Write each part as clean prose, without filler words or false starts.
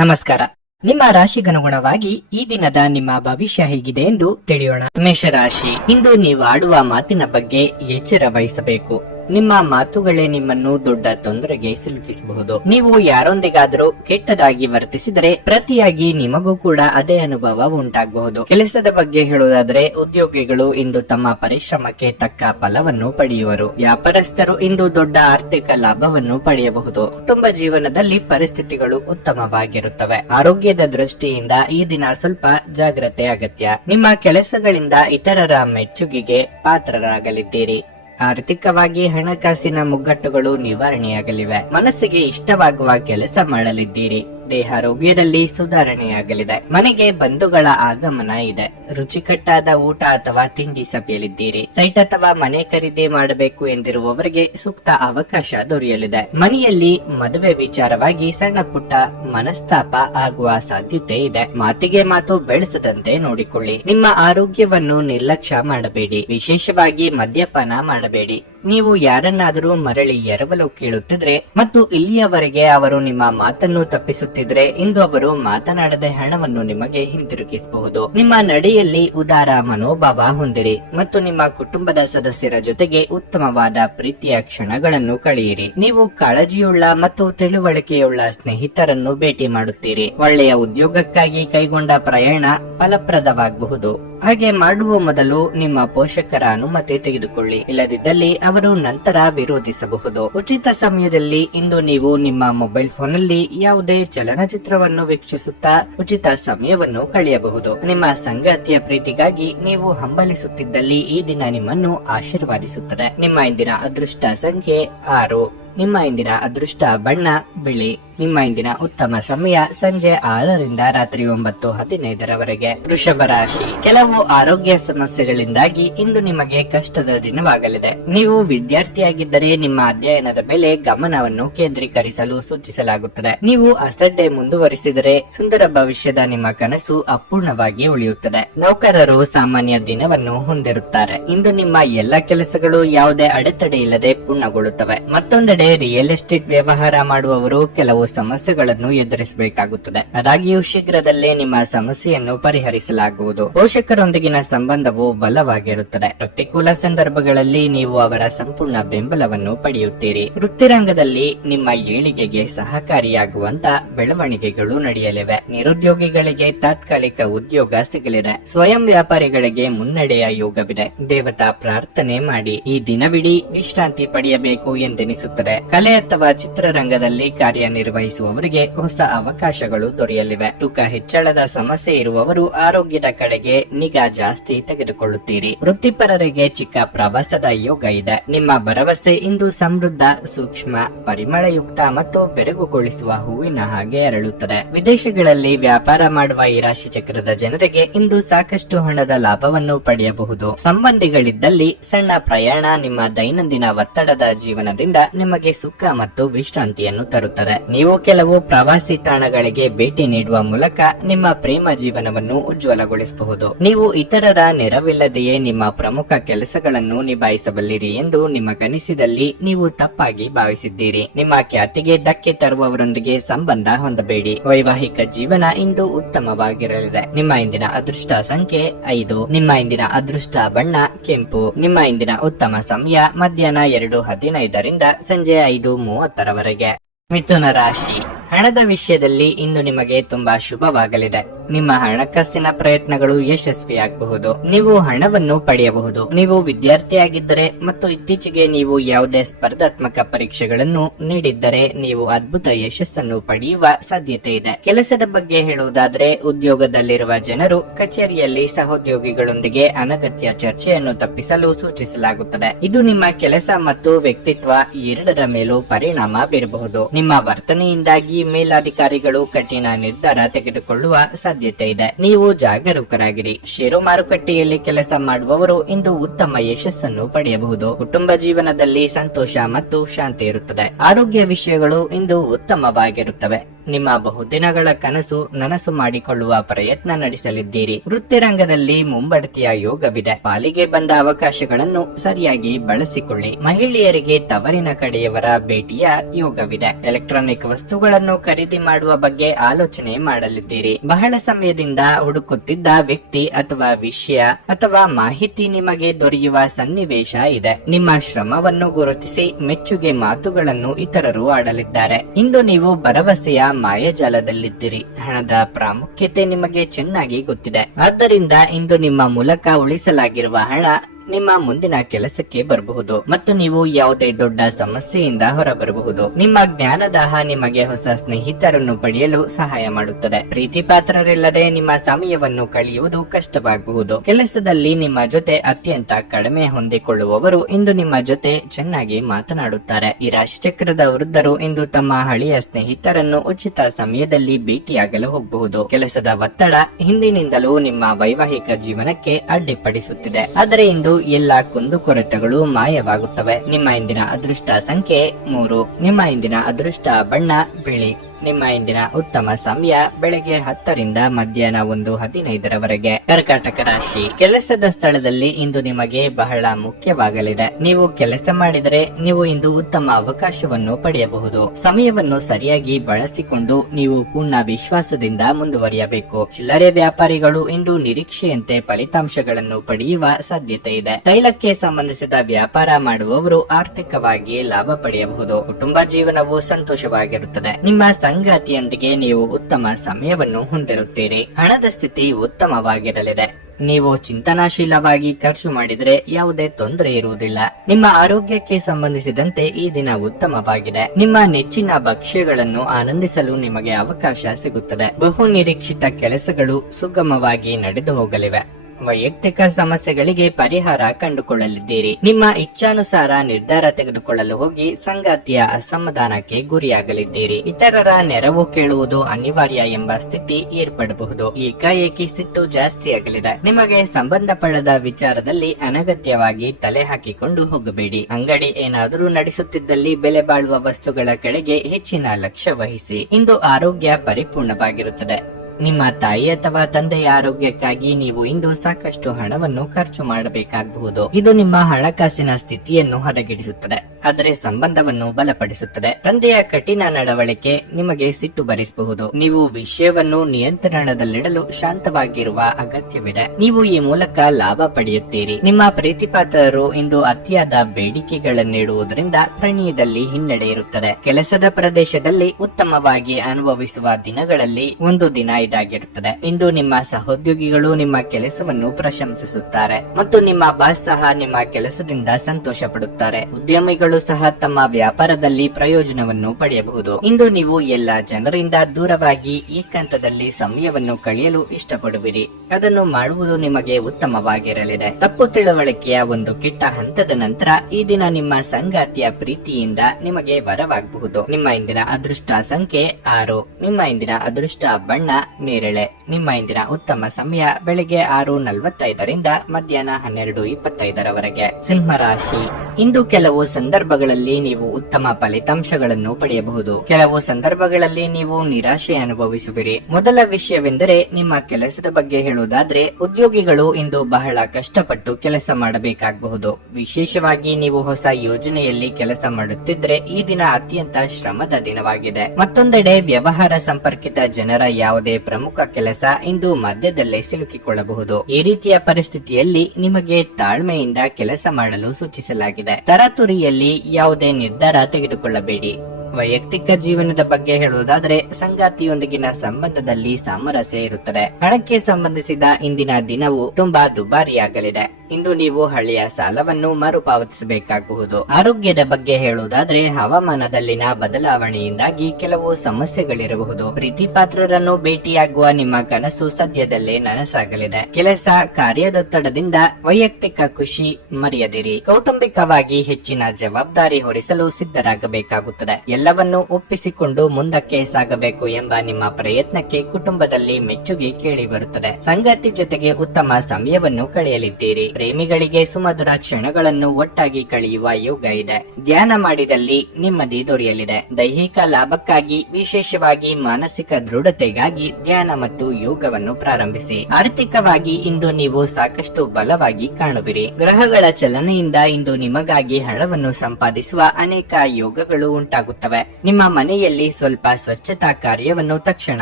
ನಮಸ್ಕಾರ. ನಿಮ್ಮ ರಾಶಿಗನುಗುಣವಾಗಿ ಈ ದಿನದ ನಿಮ್ಮ ಭವಿಷ್ಯ ಹೇಗಿದೆ ಎಂದು ತಿಳಿಯೋಣ. ಮೇಷರಾಶಿ, ಇಂದು ನೀವು ಆಡುವ ಮಾತಿನ ಬಗ್ಗೆ ಎಚ್ಚರ ವಹಿಸಬೇಕು. ನಿಮ್ಮ ಮಾತುಗಳೇ ನಿಮ್ಮನ್ನು ದೊಡ್ಡ ತೊಂದರೆಗೆ ಸಿಲುಕಿಸಬಹುದು. ನೀವು ಯಾರೊಂದಿಗಾದರೂ ಕೆಟ್ಟದಾಗಿ ವರ್ತಿಸಿದರೆ ಪ್ರತಿಯಾಗಿ ನಿಮಗೂ ಕೂಡ ಅದೇ ಅನುಭವ ಉಂಟಾಗಬಹುದು. ಕೆಲಸದ ಬಗ್ಗೆ ಹೇಳುವುದಾದರೆ ಉದ್ಯೋಗಿಗಳು ಇಂದು ತಮ್ಮ ಪರಿಶ್ರಮಕ್ಕೆ ತಕ್ಕ ಫಲವನ್ನು ಪಡೆಯುವರು. ವ್ಯಾಪಾರಸ್ಥರು ಇಂದು ದೊಡ್ಡ ಆರ್ಥಿಕ ಲಾಭವನ್ನು ಪಡೆಯಬಹುದು. ಕುಟುಂಬ ಜೀವನದಲ್ಲಿ ಪರಿಸ್ಥಿತಿಗಳು ಉತ್ತಮವಾಗಿರುತ್ತವೆ. ಆರೋಗ್ಯದ ದೃಷ್ಟಿಯಿಂದ ಈ ದಿನ ಸ್ವಲ್ಪ ಜಾಗ್ರತೆ ಅಗತ್ಯ. ನಿಮ್ಮ ಕೆಲಸಗಳಿಂದ ಇತರರ ಮೆಚ್ಚುಗೆಗೆ ಪಾತ್ರರಾಗಲಿದ್ದೀರಿ. ಆರ್ಥಿಕವಾಗಿ ಹಣಕಾಸಿನ ಮುಗ್ಗಟ್ಟುಗಳು ನಿವಾರಣೆಯಾಗಲಿವೆ. ಮನಸ್ಸಿಗೆ ಇಷ್ಟವಾಗುವ ಕೆಲಸ ಮಾಡಲಿದ್ದೀರಿ. ದೇಹಾರೋಗ್ಯದಲ್ಲಿ ಸುಧಾರಣೆಯಾಗಲಿದೆ. ಮನೆಗೆ ಬಂಧುಗಳ ಆಗಮನ ಇದೆ. ರುಚಿಕಟ್ಟಾದ ಊಟ ಅಥವಾ ತಿಂಡಿ ಸವಿಯಲಿದ್ದೀರಿ. ಸೈಟ್ ಅಥವಾ ಮನೆ ಖರೀದಿ ಮಾಡಬೇಕು ಎಂದಿರುವವರಿಗೆ ಸೂಕ್ತ ಅವಕಾಶ ದೊರೆಯಲಿದೆ. ಮನೆಯಲ್ಲಿ ಮದುವೆ ವಿಚಾರವಾಗಿ ಸಣ್ಣ ಪುಟ್ಟ ಮನಸ್ತಾಪ ಆಗುವ ಸಾಧ್ಯತೆ ಇದೆ. ಮಾತಿಗೆ ಮಾತು ಬೆಳೆಸದಂತೆ ನೋಡಿಕೊಳ್ಳಿ. ನಿಮ್ಮ ಆರೋಗ್ಯವನ್ನು ನಿರ್ಲಕ್ಷ್ಯ ಮಾಡಬೇಡಿ. ವಿಶೇಷವಾಗಿ ಮದ್ಯಪಾನ ಮಾಡಬೇಡಿ. ನೀವು ಯಾರನ್ನಾದರೂ ಮರಳಿ ಎರವಲು ಕೇಳುತ್ತಿದ್ರೆ ಮತ್ತು ಇಲ್ಲಿಯವರೆಗೆ ಅವರು ನಿಮ್ಮ ಮಾತನ್ನು ತಪ್ಪಿಸುತ್ತಿದ್ರೆ ಇಂದು ಅವರು ಮಾತನಾಡದೆ ಹಣವನ್ನು ನಿಮಗೆ ಹಿಂದಿರುಗಿಸಬಹುದು. ನಿಮ್ಮ ನಡೆಯಲ್ಲಿ ಉದಾರ ಮನೋಭಾವ ಹೊಂದಿರಿ ಮತ್ತು ನಿಮ್ಮ ಕುಟುಂಬದ ಸದಸ್ಯರ ಜೊತೆಗೆ ಉತ್ತಮವಾದ ಪ್ರೀತಿಯ ಕ್ಷಣಗಳನ್ನು ಕಳೆಯಿರಿ. ನೀವು ಕಾಳಜಿಯುಳ್ಳ ಮತ್ತು ತಿಳುವಳಿಕೆಯುಳ್ಳ ಸ್ನೇಹಿತರನ್ನು ಭೇಟಿ ಮಾಡುತ್ತೀರಿ. ಒಳ್ಳೆಯ ಉದ್ಯೋಗಕ್ಕಾಗಿ ಕೈಗೊಂಡ ಪ್ರಯಾಣ ಫಲಪ್ರದವಾಗಬಹುದು. ಹಾಗೆ ಮಾಡುವ ಮೊದಲು ನಿಮ್ಮ ಪೋಷಕರ ಅನುಮತಿ ತೆಗೆದುಕೊಳ್ಳಿ. ಇಲ್ಲದಿದ್ದಲ್ಲಿ ಅವರು ನಂತರ ವಿರೋಧಿಸಬಹುದು. ಉಚಿತ ಸಮಯದಲ್ಲಿ ಇಂದು ನೀವು ನಿಮ್ಮ ಮೊಬೈಲ್ ಫೋನ್ನಲ್ಲಿ ಯಾವುದೇ ಚಲನಚಿತ್ರವನ್ನು ವೀಕ್ಷಿಸುತ್ತಾ ಉಚಿತ ಸಮಯವನ್ನು ಕಳೆಯಬಹುದು. ನಿಮ್ಮ ಸಂಗಾತಿಯ ಪ್ರೀತಿಗಾಗಿ ನೀವು ಹಂಬಲಿಸುತ್ತಿದ್ದಲ್ಲಿ ಈ ದಿನ ನಿಮ್ಮನ್ನು ಆಶೀರ್ವಾದಿಸುತ್ತದೆ. ನಿಮ್ಮ ಇಂದಿನ ಅದೃಷ್ಟ ಸಂಖ್ಯೆ 6. ನಿಮ್ಮ ಇಂದಿನ ಅದೃಷ್ಟ ಬಣ್ಣ ಬಿಳಿ. ನಿಮ್ಮ ಇಂದಿನ ಉತ್ತಮ ಸಮಯ ಸಂಜೆ 6ರಿಂದ ರಾತ್ರಿ 9:15 ವೃಷಭ ರಾಶಿ, ಕೆಲವು ಆರೋಗ್ಯ ಸಮಸ್ಯೆಗಳಿಂದಾಗಿ ಇಂದು ನಿಮಗೆ ಕಷ್ಟದ ದಿನವಾಗಲಿದೆ. ನೀವು ವಿದ್ಯಾರ್ಥಿಯಾಗಿದ್ದರೆ ನಿಮ್ಮ ಅಧ್ಯಯನದ ಮೇಲೆ ಗಮನವನ್ನು ಕೇಂದ್ರೀಕರಿಸಲು ಸೂಚಿಸಲಾಗುತ್ತದೆ. ನೀವು ಅಸಡ್ಡೆ ಮುಂದುವರಿಸಿದರೆ ಸುಂದರ ಭವಿಷ್ಯದ ನಿಮ್ಮ ಕನಸು ಅಪೂರ್ಣವಾಗಿ ಉಳಿಯುತ್ತದೆ. ನೌಕರರು ಸಾಮಾನ್ಯ ದಿನವನ್ನು ಹೊಂದಿರುತ್ತಾರೆ. ಇಂದು ನಿಮ್ಮ ಎಲ್ಲ ಕೆಲಸಗಳು ಯಾವುದೇ ಅಡೆತಡೆ ಇಲ್ಲದೆ ಪೂರ್ಣಗೊಳ್ಳುತ್ತವೆ. ಮತ್ತೊಂದೆಡೆ ರಿಯಲ್ ಎಸ್ಟೇಟ್ ವ್ಯವಹಾರ ಮಾಡುವವರು ಕೆಲವು ಸಮಸ್ಯೆಗಳನ್ನು ಎದುರಿಸಬೇಕಾಗುತ್ತದೆ. ಆದಾಗ್ಯೂ ಶೀಘ್ರದಲ್ಲೇ ನಿಮ್ಮ ಸಮಸ್ಯೆಯನ್ನು ಪರಿಹರಿಸಲಾಗುವುದು. ಪೋಷಕರೊಂದಿಗಿನ ಸಂಬಂಧವು ಬಲವಾಗಿರುತ್ತದೆ. ಪ್ರತಿಕೂಲ ಸಂದರ್ಭಗಳಲ್ಲಿ ನೀವು ಅವರ ಸಂಪೂರ್ಣ ಬೆಂಬಲವನ್ನು ಪಡೆಯುತ್ತೀರಿ. ವೃತ್ತಿರಂಗದಲ್ಲಿ ನಿಮ್ಮ ಏಳಿಗೆಗೆ ಸಹಕಾರಿಯಾಗುವಂತ ಬೆಳವಣಿಗೆಗಳು ನಡೆಯಲಿವೆ. ನಿರುದ್ಯೋಗಿಗಳಿಗೆ ತಾತ್ಕಾಲಿಕ ಉದ್ಯೋಗ ಸಿಗಲಿದೆ. ಸ್ವಯಂ ವ್ಯಾಪಾರಿಗಳಿಗೆ ಮುನ್ನಡೆಯ ಯೋಗವಿದೆ. ದೇವತಾ ಪ್ರಾರ್ಥನೆ ಮಾಡಿ. ಈ ದಿನವಿಡೀ ವಿಶ್ರಾಂತಿ ಪಡೆಯಬೇಕು ಎಂದೆನಿಸುತ್ತದೆ. ಕಲೆ ಅಥವಾ ಚಿತ್ರರಂಗದಲ್ಲಿ ಕಾರ್ಯನಿರ್ವಹಿಸುವವರಿಗೆ ಹೊಸ ಅವಕಾಶಗಳು ದೊರೆಯಲಿವೆ. ತೂಕ ಹೆಚ್ಚಳದ ಸಮಸ್ಯೆ ಇರುವವರು ಆರೋಗ್ಯದ ಕಡೆಗೆ ನಿಗಾ ಜಾಸ್ತಿ ತೆಗೆದುಕೊಳ್ಳುತ್ತೀರಿ. ವೃತ್ತಿಪರರಿಗೆ ಚಿಕ್ಕ ಪ್ರವಾಸದ ಯೋಗ ಇದೆ. ನಿಮ್ಮ ಭರವಸೆ ಇಂದು ಸಮೃದ್ಧ, ಸೂಕ್ಷ್ಮ, ಪರಿಮಳಯುಕ್ತ ಮತ್ತು ಬೆರಗುಗೊಳಿಸುವ ಹೂವಿನ ಹಾಗೆ ಅರಳುತ್ತದೆ. ವಿದೇಶಗಳಲ್ಲಿ ವ್ಯಾಪಾರ ಮಾಡುವ ಈ ರಾಶಿ ಚಕ್ರದ ಜನರಿಗೆ ಇಂದು ಸಾಕಷ್ಟು ಹಣದ ಲಾಭವನ್ನು ಪಡೆಯಬಹುದು. ಸಂಬಂಧಿಗಳಿದ್ದಲ್ಲಿ ಸಣ್ಣ ಪ್ರಯಾಣ ನಿಮ್ಮ ದೈನಂದಿನ ಒತ್ತಡದ ಜೀವನದಿಂದ ನಿಮಗೆ ಸುಖ ಮತ್ತು ವಿಶ್ರಾಂತಿಯನ್ನು ತರುತ್ತದೆ. ನೀವು ಕೆಲವು ಪ್ರವಾಸಿ ತಾಣಗಳಿಗೆ ಭೇಟಿ ನೀಡುವ ಮೂಲಕ ನಿಮ್ಮ ಪ್ರೇಮ ಜೀವನವನ್ನು ಉಜ್ವಲಗೊಳಿಸಬಹುದು. ನೀವು ಇತರರ ನೆರವಿಲ್ಲದೆಯೇ ನಿಮ್ಮ ಪ್ರಮುಖ ಕೆಲಸಗಳನ್ನು ನಿಭಾಯಿಸಬಲ್ಲಿರಿ ಎಂದು ನಿಮ್ಮ ಕನಸಿನಲ್ಲಿ ನೀವು ತಪ್ಪಾಗಿ ಭಾವಿಸಿದ್ದೀರಿ. ನಿಮ್ಮ ಖ್ಯಾತಿಗೆ ಧಕ್ಕೆ ತರುವವರೊಂದಿಗೆ ಸಂಬಂಧ ಹೊಂದಬೇಡಿ. ವೈವಾಹಿಕ ಜೀವನ ಇಂದು ಉತ್ತಮವಾಗಿರಲಿದೆ. ನಿಮ್ಮ ಇಂದಿನ ಅದೃಷ್ಟ ಸಂಖ್ಯೆ 5. ನಿಮ್ಮ ಇಂದಿನ ಅದೃಷ್ಟ ಬಣ್ಣ ಕೆಂಪು. ನಿಮ್ಮ ಇಂದಿನ ಉತ್ತಮ ಸಮಯ ಮಧ್ಯಾಹ್ನ 2:15ರಿಂದ ಸಂಜೆ 5:30 ಮಿಥುನ ರಾಶಿ, ಹಣದ ವಿಷಯದಲ್ಲಿ ಇಂದು ನಿಮಗೆ ತುಂಬಾ ಶುಭವಾಗಲಿದೆ. ನಿಮ್ಮ ಹಣಕಾಸಿನ ಪ್ರಯತ್ನಗಳು ಯಶಸ್ವಿಯಾಗಬಹುದು. ನೀವು ಹಣವನ್ನು ಪಡೆಯಬಹುದು. ನೀವು ವಿದ್ಯಾರ್ಥಿಯಾಗಿದ್ದರೆ ಮತ್ತು ಇತ್ತೀಚೆಗೆ ನೀವು ಯಾವುದೇ ಸ್ಪರ್ಧಾತ್ಮಕ ಪರೀಕ್ಷೆಗಳನ್ನು ನೀಡಿದ್ದರೆ ನೀವು ಅದ್ಭುತ ಯಶಸ್ಸನ್ನು ಪಡೆಯುವ ಸಾಧ್ಯತೆ ಇದೆ. ಕೆಲಸದ ಬಗ್ಗೆ ಹೇಳುವುದಾದರೆ ಉದ್ಯೋಗದಲ್ಲಿರುವ ಜನರು ಕಚೇರಿಯಲ್ಲಿ ಸಹೋದ್ಯೋಗಿಗಳೊಂದಿಗೆ ಅನಗತ್ಯ ಚರ್ಚೆಯನ್ನು ತಪ್ಪಿಸಲು ಸೂಚಿಸಲಾಗುತ್ತದೆ. ಇದು ನಿಮ್ಮ ಕೆಲಸ ಮತ್ತು ವ್ಯಕ್ತಿತ್ವ ಎರಡರ ಮೇಲೂ ಪರಿಣಾಮ ಬೀರಬಹುದು. ನಿಮ್ಮ ವರ್ತನೆಯಿಂದಾಗಿ ಮೇಲಾಧಿಕಾರಿಗಳು ಕಠಿಣ ನಿರ್ಧಾರ ತೆಗೆದುಕೊಳ್ಳುವ ಸಾಧ್ಯತೆ ಇದೆ. ನೀವು ಜಾಗರೂಕರಾಗಿರಿ. ಷೇರು ಮಾರುಕಟ್ಟೆಯಲ್ಲಿ ಕೆಲಸ ಮಾಡುವವರು ಇಂದು ಉತ್ತಮ ಯಶಸ್ಸನ್ನು ಪಡೆಯಬಹುದು. ಕುಟುಂಬ ಜೀವನದಲ್ಲಿ ಸಂತೋಷ ಮತ್ತು ಶಾಂತಿ ಇರುತ್ತದೆ. ಆರೋಗ್ಯ ವಿಷಯಗಳು ಇಂದು ಉತ್ತಮವಾಗಿರುತ್ತವೆ. ನಿಮ್ಮ ಬಹುದಿನಗಳ ಕನಸು ನನಸು ಮಾಡಿಕೊಳ್ಳುವ ಪ್ರಯತ್ನ ನಡೆಸಲಿದ್ದೀರಿ. ವೃತ್ತಿರಂಗದಲ್ಲಿ ಮುಂಬಡ್ತಿಯ ಯೋಗವಿದೆ. ಪಾಲಿಗೆ ಬಂದ ಅವಕಾಶಗಳನ್ನು ಸರಿಯಾಗಿ ಬಳಸಿಕೊಳ್ಳಿ. ಮಹಿಳೆಯರಿಗೆ ತವರಿನ ಕಡೆಯವರ ಭೇಟಿಯ ಯೋಗವಿದೆ. ಎಲೆಕ್ಟ್ರಾನಿಕ್ ವಸ್ತುಗಳನ್ನು ಖರೀದಿ ಮಾಡುವ ಬಗ್ಗೆ ಆಲೋಚನೆ ಮಾಡಲಿದ್ದೀರಿ. ಬಹಳ ಸಮಯದಿಂದ ಹುಡುಕುತ್ತಿದ್ದ ವ್ಯಕ್ತಿ ಅಥವಾ ವಿಷಯ ಅಥವಾ ಮಾಹಿತಿ ನಿಮಗೆ ದೊರೆಯುವ ಸನ್ನಿವೇಶ ಇದೆ. ನಿಮ್ಮ ಶ್ರಮವನ್ನು ಗುರುತಿಸಿ ಮೆಚ್ಚುಗೆ ಮಾತುಗಳನ್ನು ಇತರರು ಆಡಲಿದ್ದಾರೆ. ಇಂದು ನೀವು ಭರವಸೆಯ ಮಾಯಾಜಾಲದಲ್ಲಿದ್ದೀರಿ. ಹಣದ ಪ್ರಾಮುಖ್ಯತೆ ನಿಮಗೆ ಚೆನ್ನಾಗಿ ಗೊತ್ತಿದೆ. ಆದ್ದರಿಂದ ಇಂದು ನಿಮ್ಮ ಮೂಲಕ ಉಳಿಸಲಾಗಿರುವ ಹಣ ನಿಮ್ಮ ಮುಂದಿನ ಕೆಲಸಕ್ಕೆ ಬರಬಹುದು ಮತ್ತು ನೀವು ಯಾವುದೇ ದೊಡ್ಡ ಸಮಸ್ಯೆಯಿಂದ ಹೊರಬರಬಹುದು. ನಿಮ್ಮ ಜ್ಞಾನದಾಹ ನಿಮಗೆ ಹೊಸ ಸ್ನೇಹಿತರನ್ನು ಪಡೆಯಲು ಸಹಾಯ ಮಾಡುತ್ತದೆ. ಪ್ರೀತಿ ಪಾತ್ರರಿಲ್ಲದೆ ನಿಮ್ಮ ಸಮಯವನ್ನು ಕಳೆಯುವುದು ಕಷ್ಟವಾಗಬಹುದು. ಕೆಲಸದಲ್ಲಿ ನಿಮ್ಮ ಜೊತೆ ಅತ್ಯಂತ ಕಡಿಮೆ ಹೊಂದಿಕೊಳ್ಳುವವರು ಇಂದು ನಿಮ್ಮ ಜೊತೆ ಚೆನ್ನಾಗಿ ಮಾತನಾಡುತ್ತಾರೆ. ಈ ರಾಶಿಚಕ್ರದ ವೃದ್ಧರು ಇಂದು ತಮ್ಮ ಹಳೆಯ ಸ್ನೇಹಿತರನ್ನು ಉಚಿತ ಸಮಯದಲ್ಲಿ ಭೇಟಿಯಾಗಲು ಹೋಗಬಹುದು. ಕೆಲಸದ ಒತ್ತಡ ಹಿಂದಿನಿಂದಲೂ ನಿಮ್ಮ ವೈವಾಹಿಕ ಜೀವನಕ್ಕೆ ಅಡ್ಡಿಪಡಿಸುತ್ತಿದೆ, ಆದರೆ ಇಂದು ಎಲ್ಲ ಕುಂದುಕೊರತೆಗಳು ಮಾಯವಾಗುತ್ತವೆ. ನಿಮ್ಮ ಇಂದಿನ ಅದೃಷ್ಟ ಸಂಖ್ಯೆ 3. ನಿಮ್ಮ ಇಂದಿನ ಅದೃಷ್ಟ ಬಣ್ಣ ಬಿಳಿ. ನಿಮ್ಮ ಇಂದಿನ ಉತ್ತಮ ಸಮಯ ಬೆಳಗ್ಗೆ 10 ರಿಂದ ಮಧ್ಯಾಹ್ನ 1:15 ಕರ್ಕಾಟಕ ರಾಶಿ. ಕೆಲಸದ ಸ್ಥಳದಲ್ಲಿ ಇಂದು ನಿಮಗೆ ಬಹಳ ಮುಖ್ಯವಾಗಲಿದೆ. ನೀವು ಕೆಲಸ ಮಾಡಿದರೆ ನೀವು ಇಂದು ಉತ್ತಮ ಅವಕಾಶವನ್ನು ಪಡೆಯಬಹುದು. ಸಮಯವನ್ನು ಸರಿಯಾಗಿ ಬಳಸಿಕೊಂಡು ನೀವು ಪೂರ್ಣ ವಿಶ್ವಾಸದಿಂದ ಮುಂದುವರಿಯಬೇಕು. ಚಿಲ್ಲರೆ ವ್ಯಾಪಾರಿಗಳು ಇಂದು ನಿರೀಕ್ಷೆಯಂತೆ ಫಲಿತಾಂಶಗಳನ್ನು ಪಡೆಯುವ ಸಾಧ್ಯತೆ ಇದೆ. ತೈಲಕ್ಕೆ ಸಂಬಂಧಿಸಿದ ವ್ಯಾಪಾರ ಮಾಡುವವರು ಆರ್ಥಿಕವಾಗಿ ಲಾಭ ಪಡೆಯಬಹುದು. ಕುಟುಂಬ ಜೀವನವು ಸಂತೋಷವಾಗಿರುತ್ತದೆ. ನಿಮ್ಮ ಸಂಗಾತಿಯೊಂದಿಗೆ ನೀವು ಉತ್ತಮ ಸಮಯವನ್ನು ಹೊಂದಿರುತ್ತೀರಿ. ಹಣದ ಸ್ಥಿತಿ ಉತ್ತಮವಾಗಿರಲಿದೆ. ನೀವು ಚಿಂತನಾಶೀಲವಾಗಿ ಖರ್ಚು ಮಾಡಿದರೆ ಯಾವುದೇ ತೊಂದರೆ ಇರುವುದಿಲ್ಲ. ನಿಮ್ಮ ಆರೋಗ್ಯಕ್ಕೆ ಸಂಬಂಧಿಸಿದಂತೆ ಈ ದಿನ ಉತ್ತಮವಾಗಿದೆ. ನಿಮ್ಮ ನೆಚ್ಚಿನ ಭಕ್ಷ್ಯಗಳನ್ನು ಆನಂದಿಸಲು ನಿಮಗೆ ಅವಕಾಶ ಸಿಗುತ್ತದೆ. ಬಹು ನಿರೀಕ್ಷಿತ ಕೆಲಸಗಳು ಸುಗಮವಾಗಿ ನಡೆದು ಹೋಗಲಿವೆ. ವೈಯಕ್ತಿಕ ಸಮಸ್ಯೆಗಳಿಗೆ ಪರಿಹಾರ ಕಂಡುಕೊಳ್ಳಲಿದ್ದೀರಿ. ನಿಮ್ಮ ಇಚ್ಛಾನುಸಾರ ನಿರ್ಧಾರ ತೆಗೆದುಕೊಳ್ಳಲು ಹೋಗಿ ಸಂಗಾತಿಯ ಅಸಮಾಧಾನಕ್ಕೆ ಗುರಿಯಾಗಲಿದ್ದೀರಿ. ಇತರರ ನೆರವು ಕೇಳುವುದು ಅನಿವಾರ್ಯ ಎಂಬ ಸ್ಥಿತಿ ಏರ್ಪಡಬಹುದು. ಏಕಾಏಕಿ ಸಿಟ್ಟು ಜಾಸ್ತಿಯಾಗಲಿದೆ. ನಿಮಗೆ ಸಂಬಂಧಪಡದ ವಿಚಾರದಲ್ಲಿ ಅನಗತ್ಯವಾಗಿ ತಲೆ ಹಾಕಿಕೊಂಡು ಹೋಗಬೇಡಿ. ಅಂಗಡಿ ಏನಾದರೂ ನಡೆಸುತ್ತಿದ್ದಲ್ಲಿ ಬೆಲೆ ಬಾಳುವ ವಸ್ತುಗಳ ಕಡೆಗೆ ಹೆಚ್ಚಿನ ಲಕ್ಷ್ಯ ವಹಿಸಿ. ಇಂದು ಆರೋಗ್ಯ ಪರಿಪೂರ್ಣವಾಗಿರುತ್ತದೆ. ನಿಮ್ಮ ತಾಯಿ ಅಥವಾ ತಂದೆಯ ಆರೋಗ್ಯಕ್ಕಾಗಿ ನೀವು ಇಂದು ಸಾಕಷ್ಟು ಹಣವನ್ನು ಖರ್ಚು ಮಾಡಬೇಕಾಗಬಹುದು. ಇದು ನಿಮ್ಮ ಹಣಕಾಸಿನ ಸ್ಥಿತಿಯನ್ನು ಹೊರಗಿಡಿಸುತ್ತದೆ, ಆದರೆ ಸಂಬಂಧವನ್ನು ಬಲಪಡಿಸುತ್ತದೆ. ತಂದೆಯ ಕಠಿಣ ನಡವಳಿಕೆ ನಿಮಗೆ ಸಿಟ್ಟು ಬರಿಸಬಹುದು. ನೀವು ವಿಷಯವನ್ನು ನಿಯಂತ್ರಣದಲ್ಲಿಡಲು ಶಾಂತವಾಗಿರುವ ಅಗತ್ಯವಿದೆ. ನೀವು ಈ ಮೂಲಕ ಲಾಭ ಪಡೆಯುತ್ತೀರಿ. ನಿಮ್ಮ ಪ್ರೀತಿಪಾತ್ರರು ಇಂದು ಅತಿಯಾದ ಬೇಡಿಕೆಗಳನ್ನಿಡುವುದರಿಂದ ಪ್ರಣಯದಲ್ಲಿ ಹಿನ್ನಡೆ ಇರುತ್ತದೆ. ಕೆಲಸದ ಪ್ರದೇಶದಲ್ಲಿ ಉತ್ತಮವಾಗಿ ಅನುಭವಿಸುವ ದಿನಗಳಲ್ಲಿ ಒಂದು ದಿನ ಇದಾಗಿರುತ್ತದೆ. ಇಂದು ನಿಮ್ಮ ಸಹೋದ್ಯೋಗಿಗಳು ನಿಮ್ಮ ಕೆಲಸವನ್ನು ಪ್ರಶಂಸಿಸುತ್ತಾರೆ ಮತ್ತು ನಿಮ್ಮ ಬಾಸ್ ಸಹ ನಿಮ್ಮ ಕೆಲಸದಿಂದ ಸಂತೋಷ ಪಡುತ್ತಾರೆ. ಉದ್ಯಮಿಗಳು ಸಹ ತಮ್ಮ ವ್ಯಾಪಾರದಲ್ಲಿ ಪ್ರಯೋಜನವನ್ನು ಪಡೆಯಬಹುದು. ಇಂದು ನೀವು ಎಲ್ಲ ಜನರಿಂದ ದೂರವಾಗಿ ಏಕಾಂತದಲ್ಲಿ ಸಮಯವನ್ನು ಕಳೆಯಲು ಇಷ್ಟಪಡುವಿರಿ. ಅದನ್ನು ಮಾಡುವುದು ನಿಮಗೆ ಉತ್ತಮವಾಗಿರಲಿದೆ. ತಪ್ಪು ತಿಳುವಳಿಕೆಯ ಒಂದು ಕೆಟ್ಟ ಹಂತದ ನಂತರ ಈ ದಿನ ನಿಮ್ಮ ಸಂಗಾತಿಯ ಪ್ರೀತಿಯಿಂದ ನಿಮಗೆ ವರವಾಗಬಹುದು. ನಿಮ್ಮ ಇಂದಿನ ಅದೃಷ್ಟ ಸಂಖ್ಯೆ 6. ನಿಮ್ಮ ಇಂದಿನ ಅದೃಷ್ಟ ಬಣ್ಣ ನೇರಳೆ. ನಿಮ್ಮ ಇಂದಿನ ಉತ್ತಮ ಸಮಯ ಬೆಳಿಗ್ಗೆ 6:45 ರಿಂದ ಮಧ್ಯಾಹ್ನ 12:25 ಸಿಂಹರಾಶಿ. ಇಂದು ಕೆಲವು ಸಂದರ್ಭಗಳಲ್ಲಿ ನೀವು ಉತ್ತಮ ಫಲಿತಾಂಶಗಳನ್ನು ಪಡೆಯಬಹುದು. ಕೆಲವು ಸಂದರ್ಭಗಳಲ್ಲಿ ನೀವು ನಿರಾಶೆ ಅನುಭವಿಸುವಿರಿ. ಮೊದಲ ವಿಷಯವೆಂದರೆ ನಿಮ್ಮ ಕೆಲಸದ ಬಗ್ಗೆ ಹೇಳುವುದಾದ್ರೆ, ಉದ್ಯೋಗಿಗಳು ಇಂದು ಬಹಳ ಕಷ್ಟಪಟ್ಟು ಕೆಲಸ ಮಾಡಬೇಕಾಗಬಹುದು. ವಿಶೇಷವಾಗಿ ನೀವು ಹೊಸ ಯೋಜನೆಯಲ್ಲಿ ಕೆಲಸ ಮಾಡುತ್ತಿದ್ರೆ ಈ ದಿನ ಅತ್ಯಂತ ಶ್ರಮದ ದಿನವಾಗಿದೆ. ಮತ್ತೊಂದೆಡೆ ವ್ಯವಹಾರ ಸಂಪರ್ಕಿತ ಜನರ ಯಾವುದೇ ಪ್ರಮುಖ ಕೆಲಸ ಇಂದು ಮಧ್ಯದಲ್ಲೇ ಸಿಲುಕಿಕೊಳ್ಳಬಹುದು. ಈ ರೀತಿಯ ಪರಿಸ್ಥಿತಿಯಲ್ಲಿ ನಿಮಗೆ ತಾಳ್ಮೆಯಿಂದ ಕೆಲಸ ಮಾಡಲು ಸೂಚಿಸಲಾಗಿದೆ. ತರಾತುರಿಯಲ್ಲಿ ಯಾವುದೇ ನಿರ್ಧಾರ ತೆಗೆದುಕೊಳ್ಳಬೇಡಿ. ವೈಯಕ್ತಿಕ ಜೀವನದ ಬಗ್ಗೆ ಹೇಳುವುದಾದರೆ, ಸಂಗಾತಿಯೊಂದಿಗಿನ ಸಂಬಂಧದಲ್ಲಿ ಸಾಮರಸ್ಯ ಇರುತ್ತದೆ. ಹಣಕ್ಕೆ ಸಂಬಂಧಿಸಿದ ಇಂದಿನ ದಿನವು ತುಂಬಾ ದುಬಾರಿಯಾಗಲಿದೆ. ಇಂದು ನೀವು ಹಳೆಯ ಸಾಲವನ್ನು ಮರುಪಾವತಿಸಬೇಕಾಗಬಹುದು. ಆರೋಗ್ಯದ ಬಗ್ಗೆ ಹೇಳುವುದಾದ್ರೆ, ಹವಾಮಾನದಲ್ಲಿನ ಬದಲಾವಣೆಯಿಂದಾಗಿ ಕೆಲವು ಸಮಸ್ಯೆಗಳಿರಬಹುದು. ಪ್ರೀತಿಪಾತ್ರರನ್ನು ಭೇಟಿಯಾಗುವ ನಿಮ್ಮ ಕನಸು ಸದ್ಯದಲ್ಲೇ ನನಸಾಗಲಿದೆ. ಕೆಲಸ ಕಾರ್ಯದೊತ್ತಡದಿಂದ ವೈಯಕ್ತಿಕ ಖುಷಿ ಮರೆಯದಿರಿ. ಕೌಟುಂಬಿಕವಾಗಿ ಹೆಚ್ಚಿನ ಜವಾಬ್ದಾರಿ ಹೊರಿಸಲು ಸಿದ್ಧರಾಗಬೇಕಾಗುತ್ತದೆ. ಎಲ್ಲವನ್ನೂ ಒಪ್ಪಿಸಿಕೊಂಡು ಮುಂದಕ್ಕೆ ಸಾಗಬೇಕು ಎಂಬ ನಿಮ್ಮ ಪ್ರಯತ್ನಕ್ಕೆ ಕುಟುಂಬದಲ್ಲಿ ಮೆಚ್ಚುಗೆ ಕೇಳಿ ಬರುತ್ತದೆ. ಸಂಗಾತಿ ಜೊತೆಗೆ ಉತ್ತಮ ಸಮಯವನ್ನು ಕಳೆಯಲಿದ್ದೀರಿ. ಪ್ರೇಮಿಗಳಿಗೆ ಸುಮಧುರ ಕ್ಷಣಗಳನ್ನು ಒಟ್ಟಾಗಿ ಕಳೆಯುವ ಯೋಗ ಇದೆ. ಧ್ಯಾನ ಮಾಡಿದಲ್ಲಿ ನೆಮ್ಮದಿ ದೊರೆಯಲಿದೆ. ದೈಹಿಕ ಲಾಭಕ್ಕಾಗಿ, ವಿಶೇಷವಾಗಿ ಮಾನಸಿಕ ದೃಢತೆಗಾಗಿ ಧ್ಯಾನ ಮತ್ತು ಯೋಗವನ್ನು ಪ್ರಾರಂಭಿಸಿ. ಆರ್ಥಿಕವಾಗಿ ಇಂದು ನೀವು ಸಾಕಷ್ಟು ಬಲವಾಗಿ ಕಾಣುವಿರಿ. ಗ್ರಹಗಳ ಚಲನೆಯಿಂದ ಇಂದು ನಿಮಗಾಗಿ ಹಣವನ್ನು ಸಂಪಾದಿಸುವ ಅನೇಕ ಯೋಗಗಳು ಉಂಟಾಗುತ್ತವೆ. ನಿಮ್ಮ ಮನೆಯಲ್ಲಿ ಸ್ವಲ್ಪ ಸ್ವಚ್ಛತಾ ಕಾರ್ಯವನ್ನು ತಕ್ಷಣ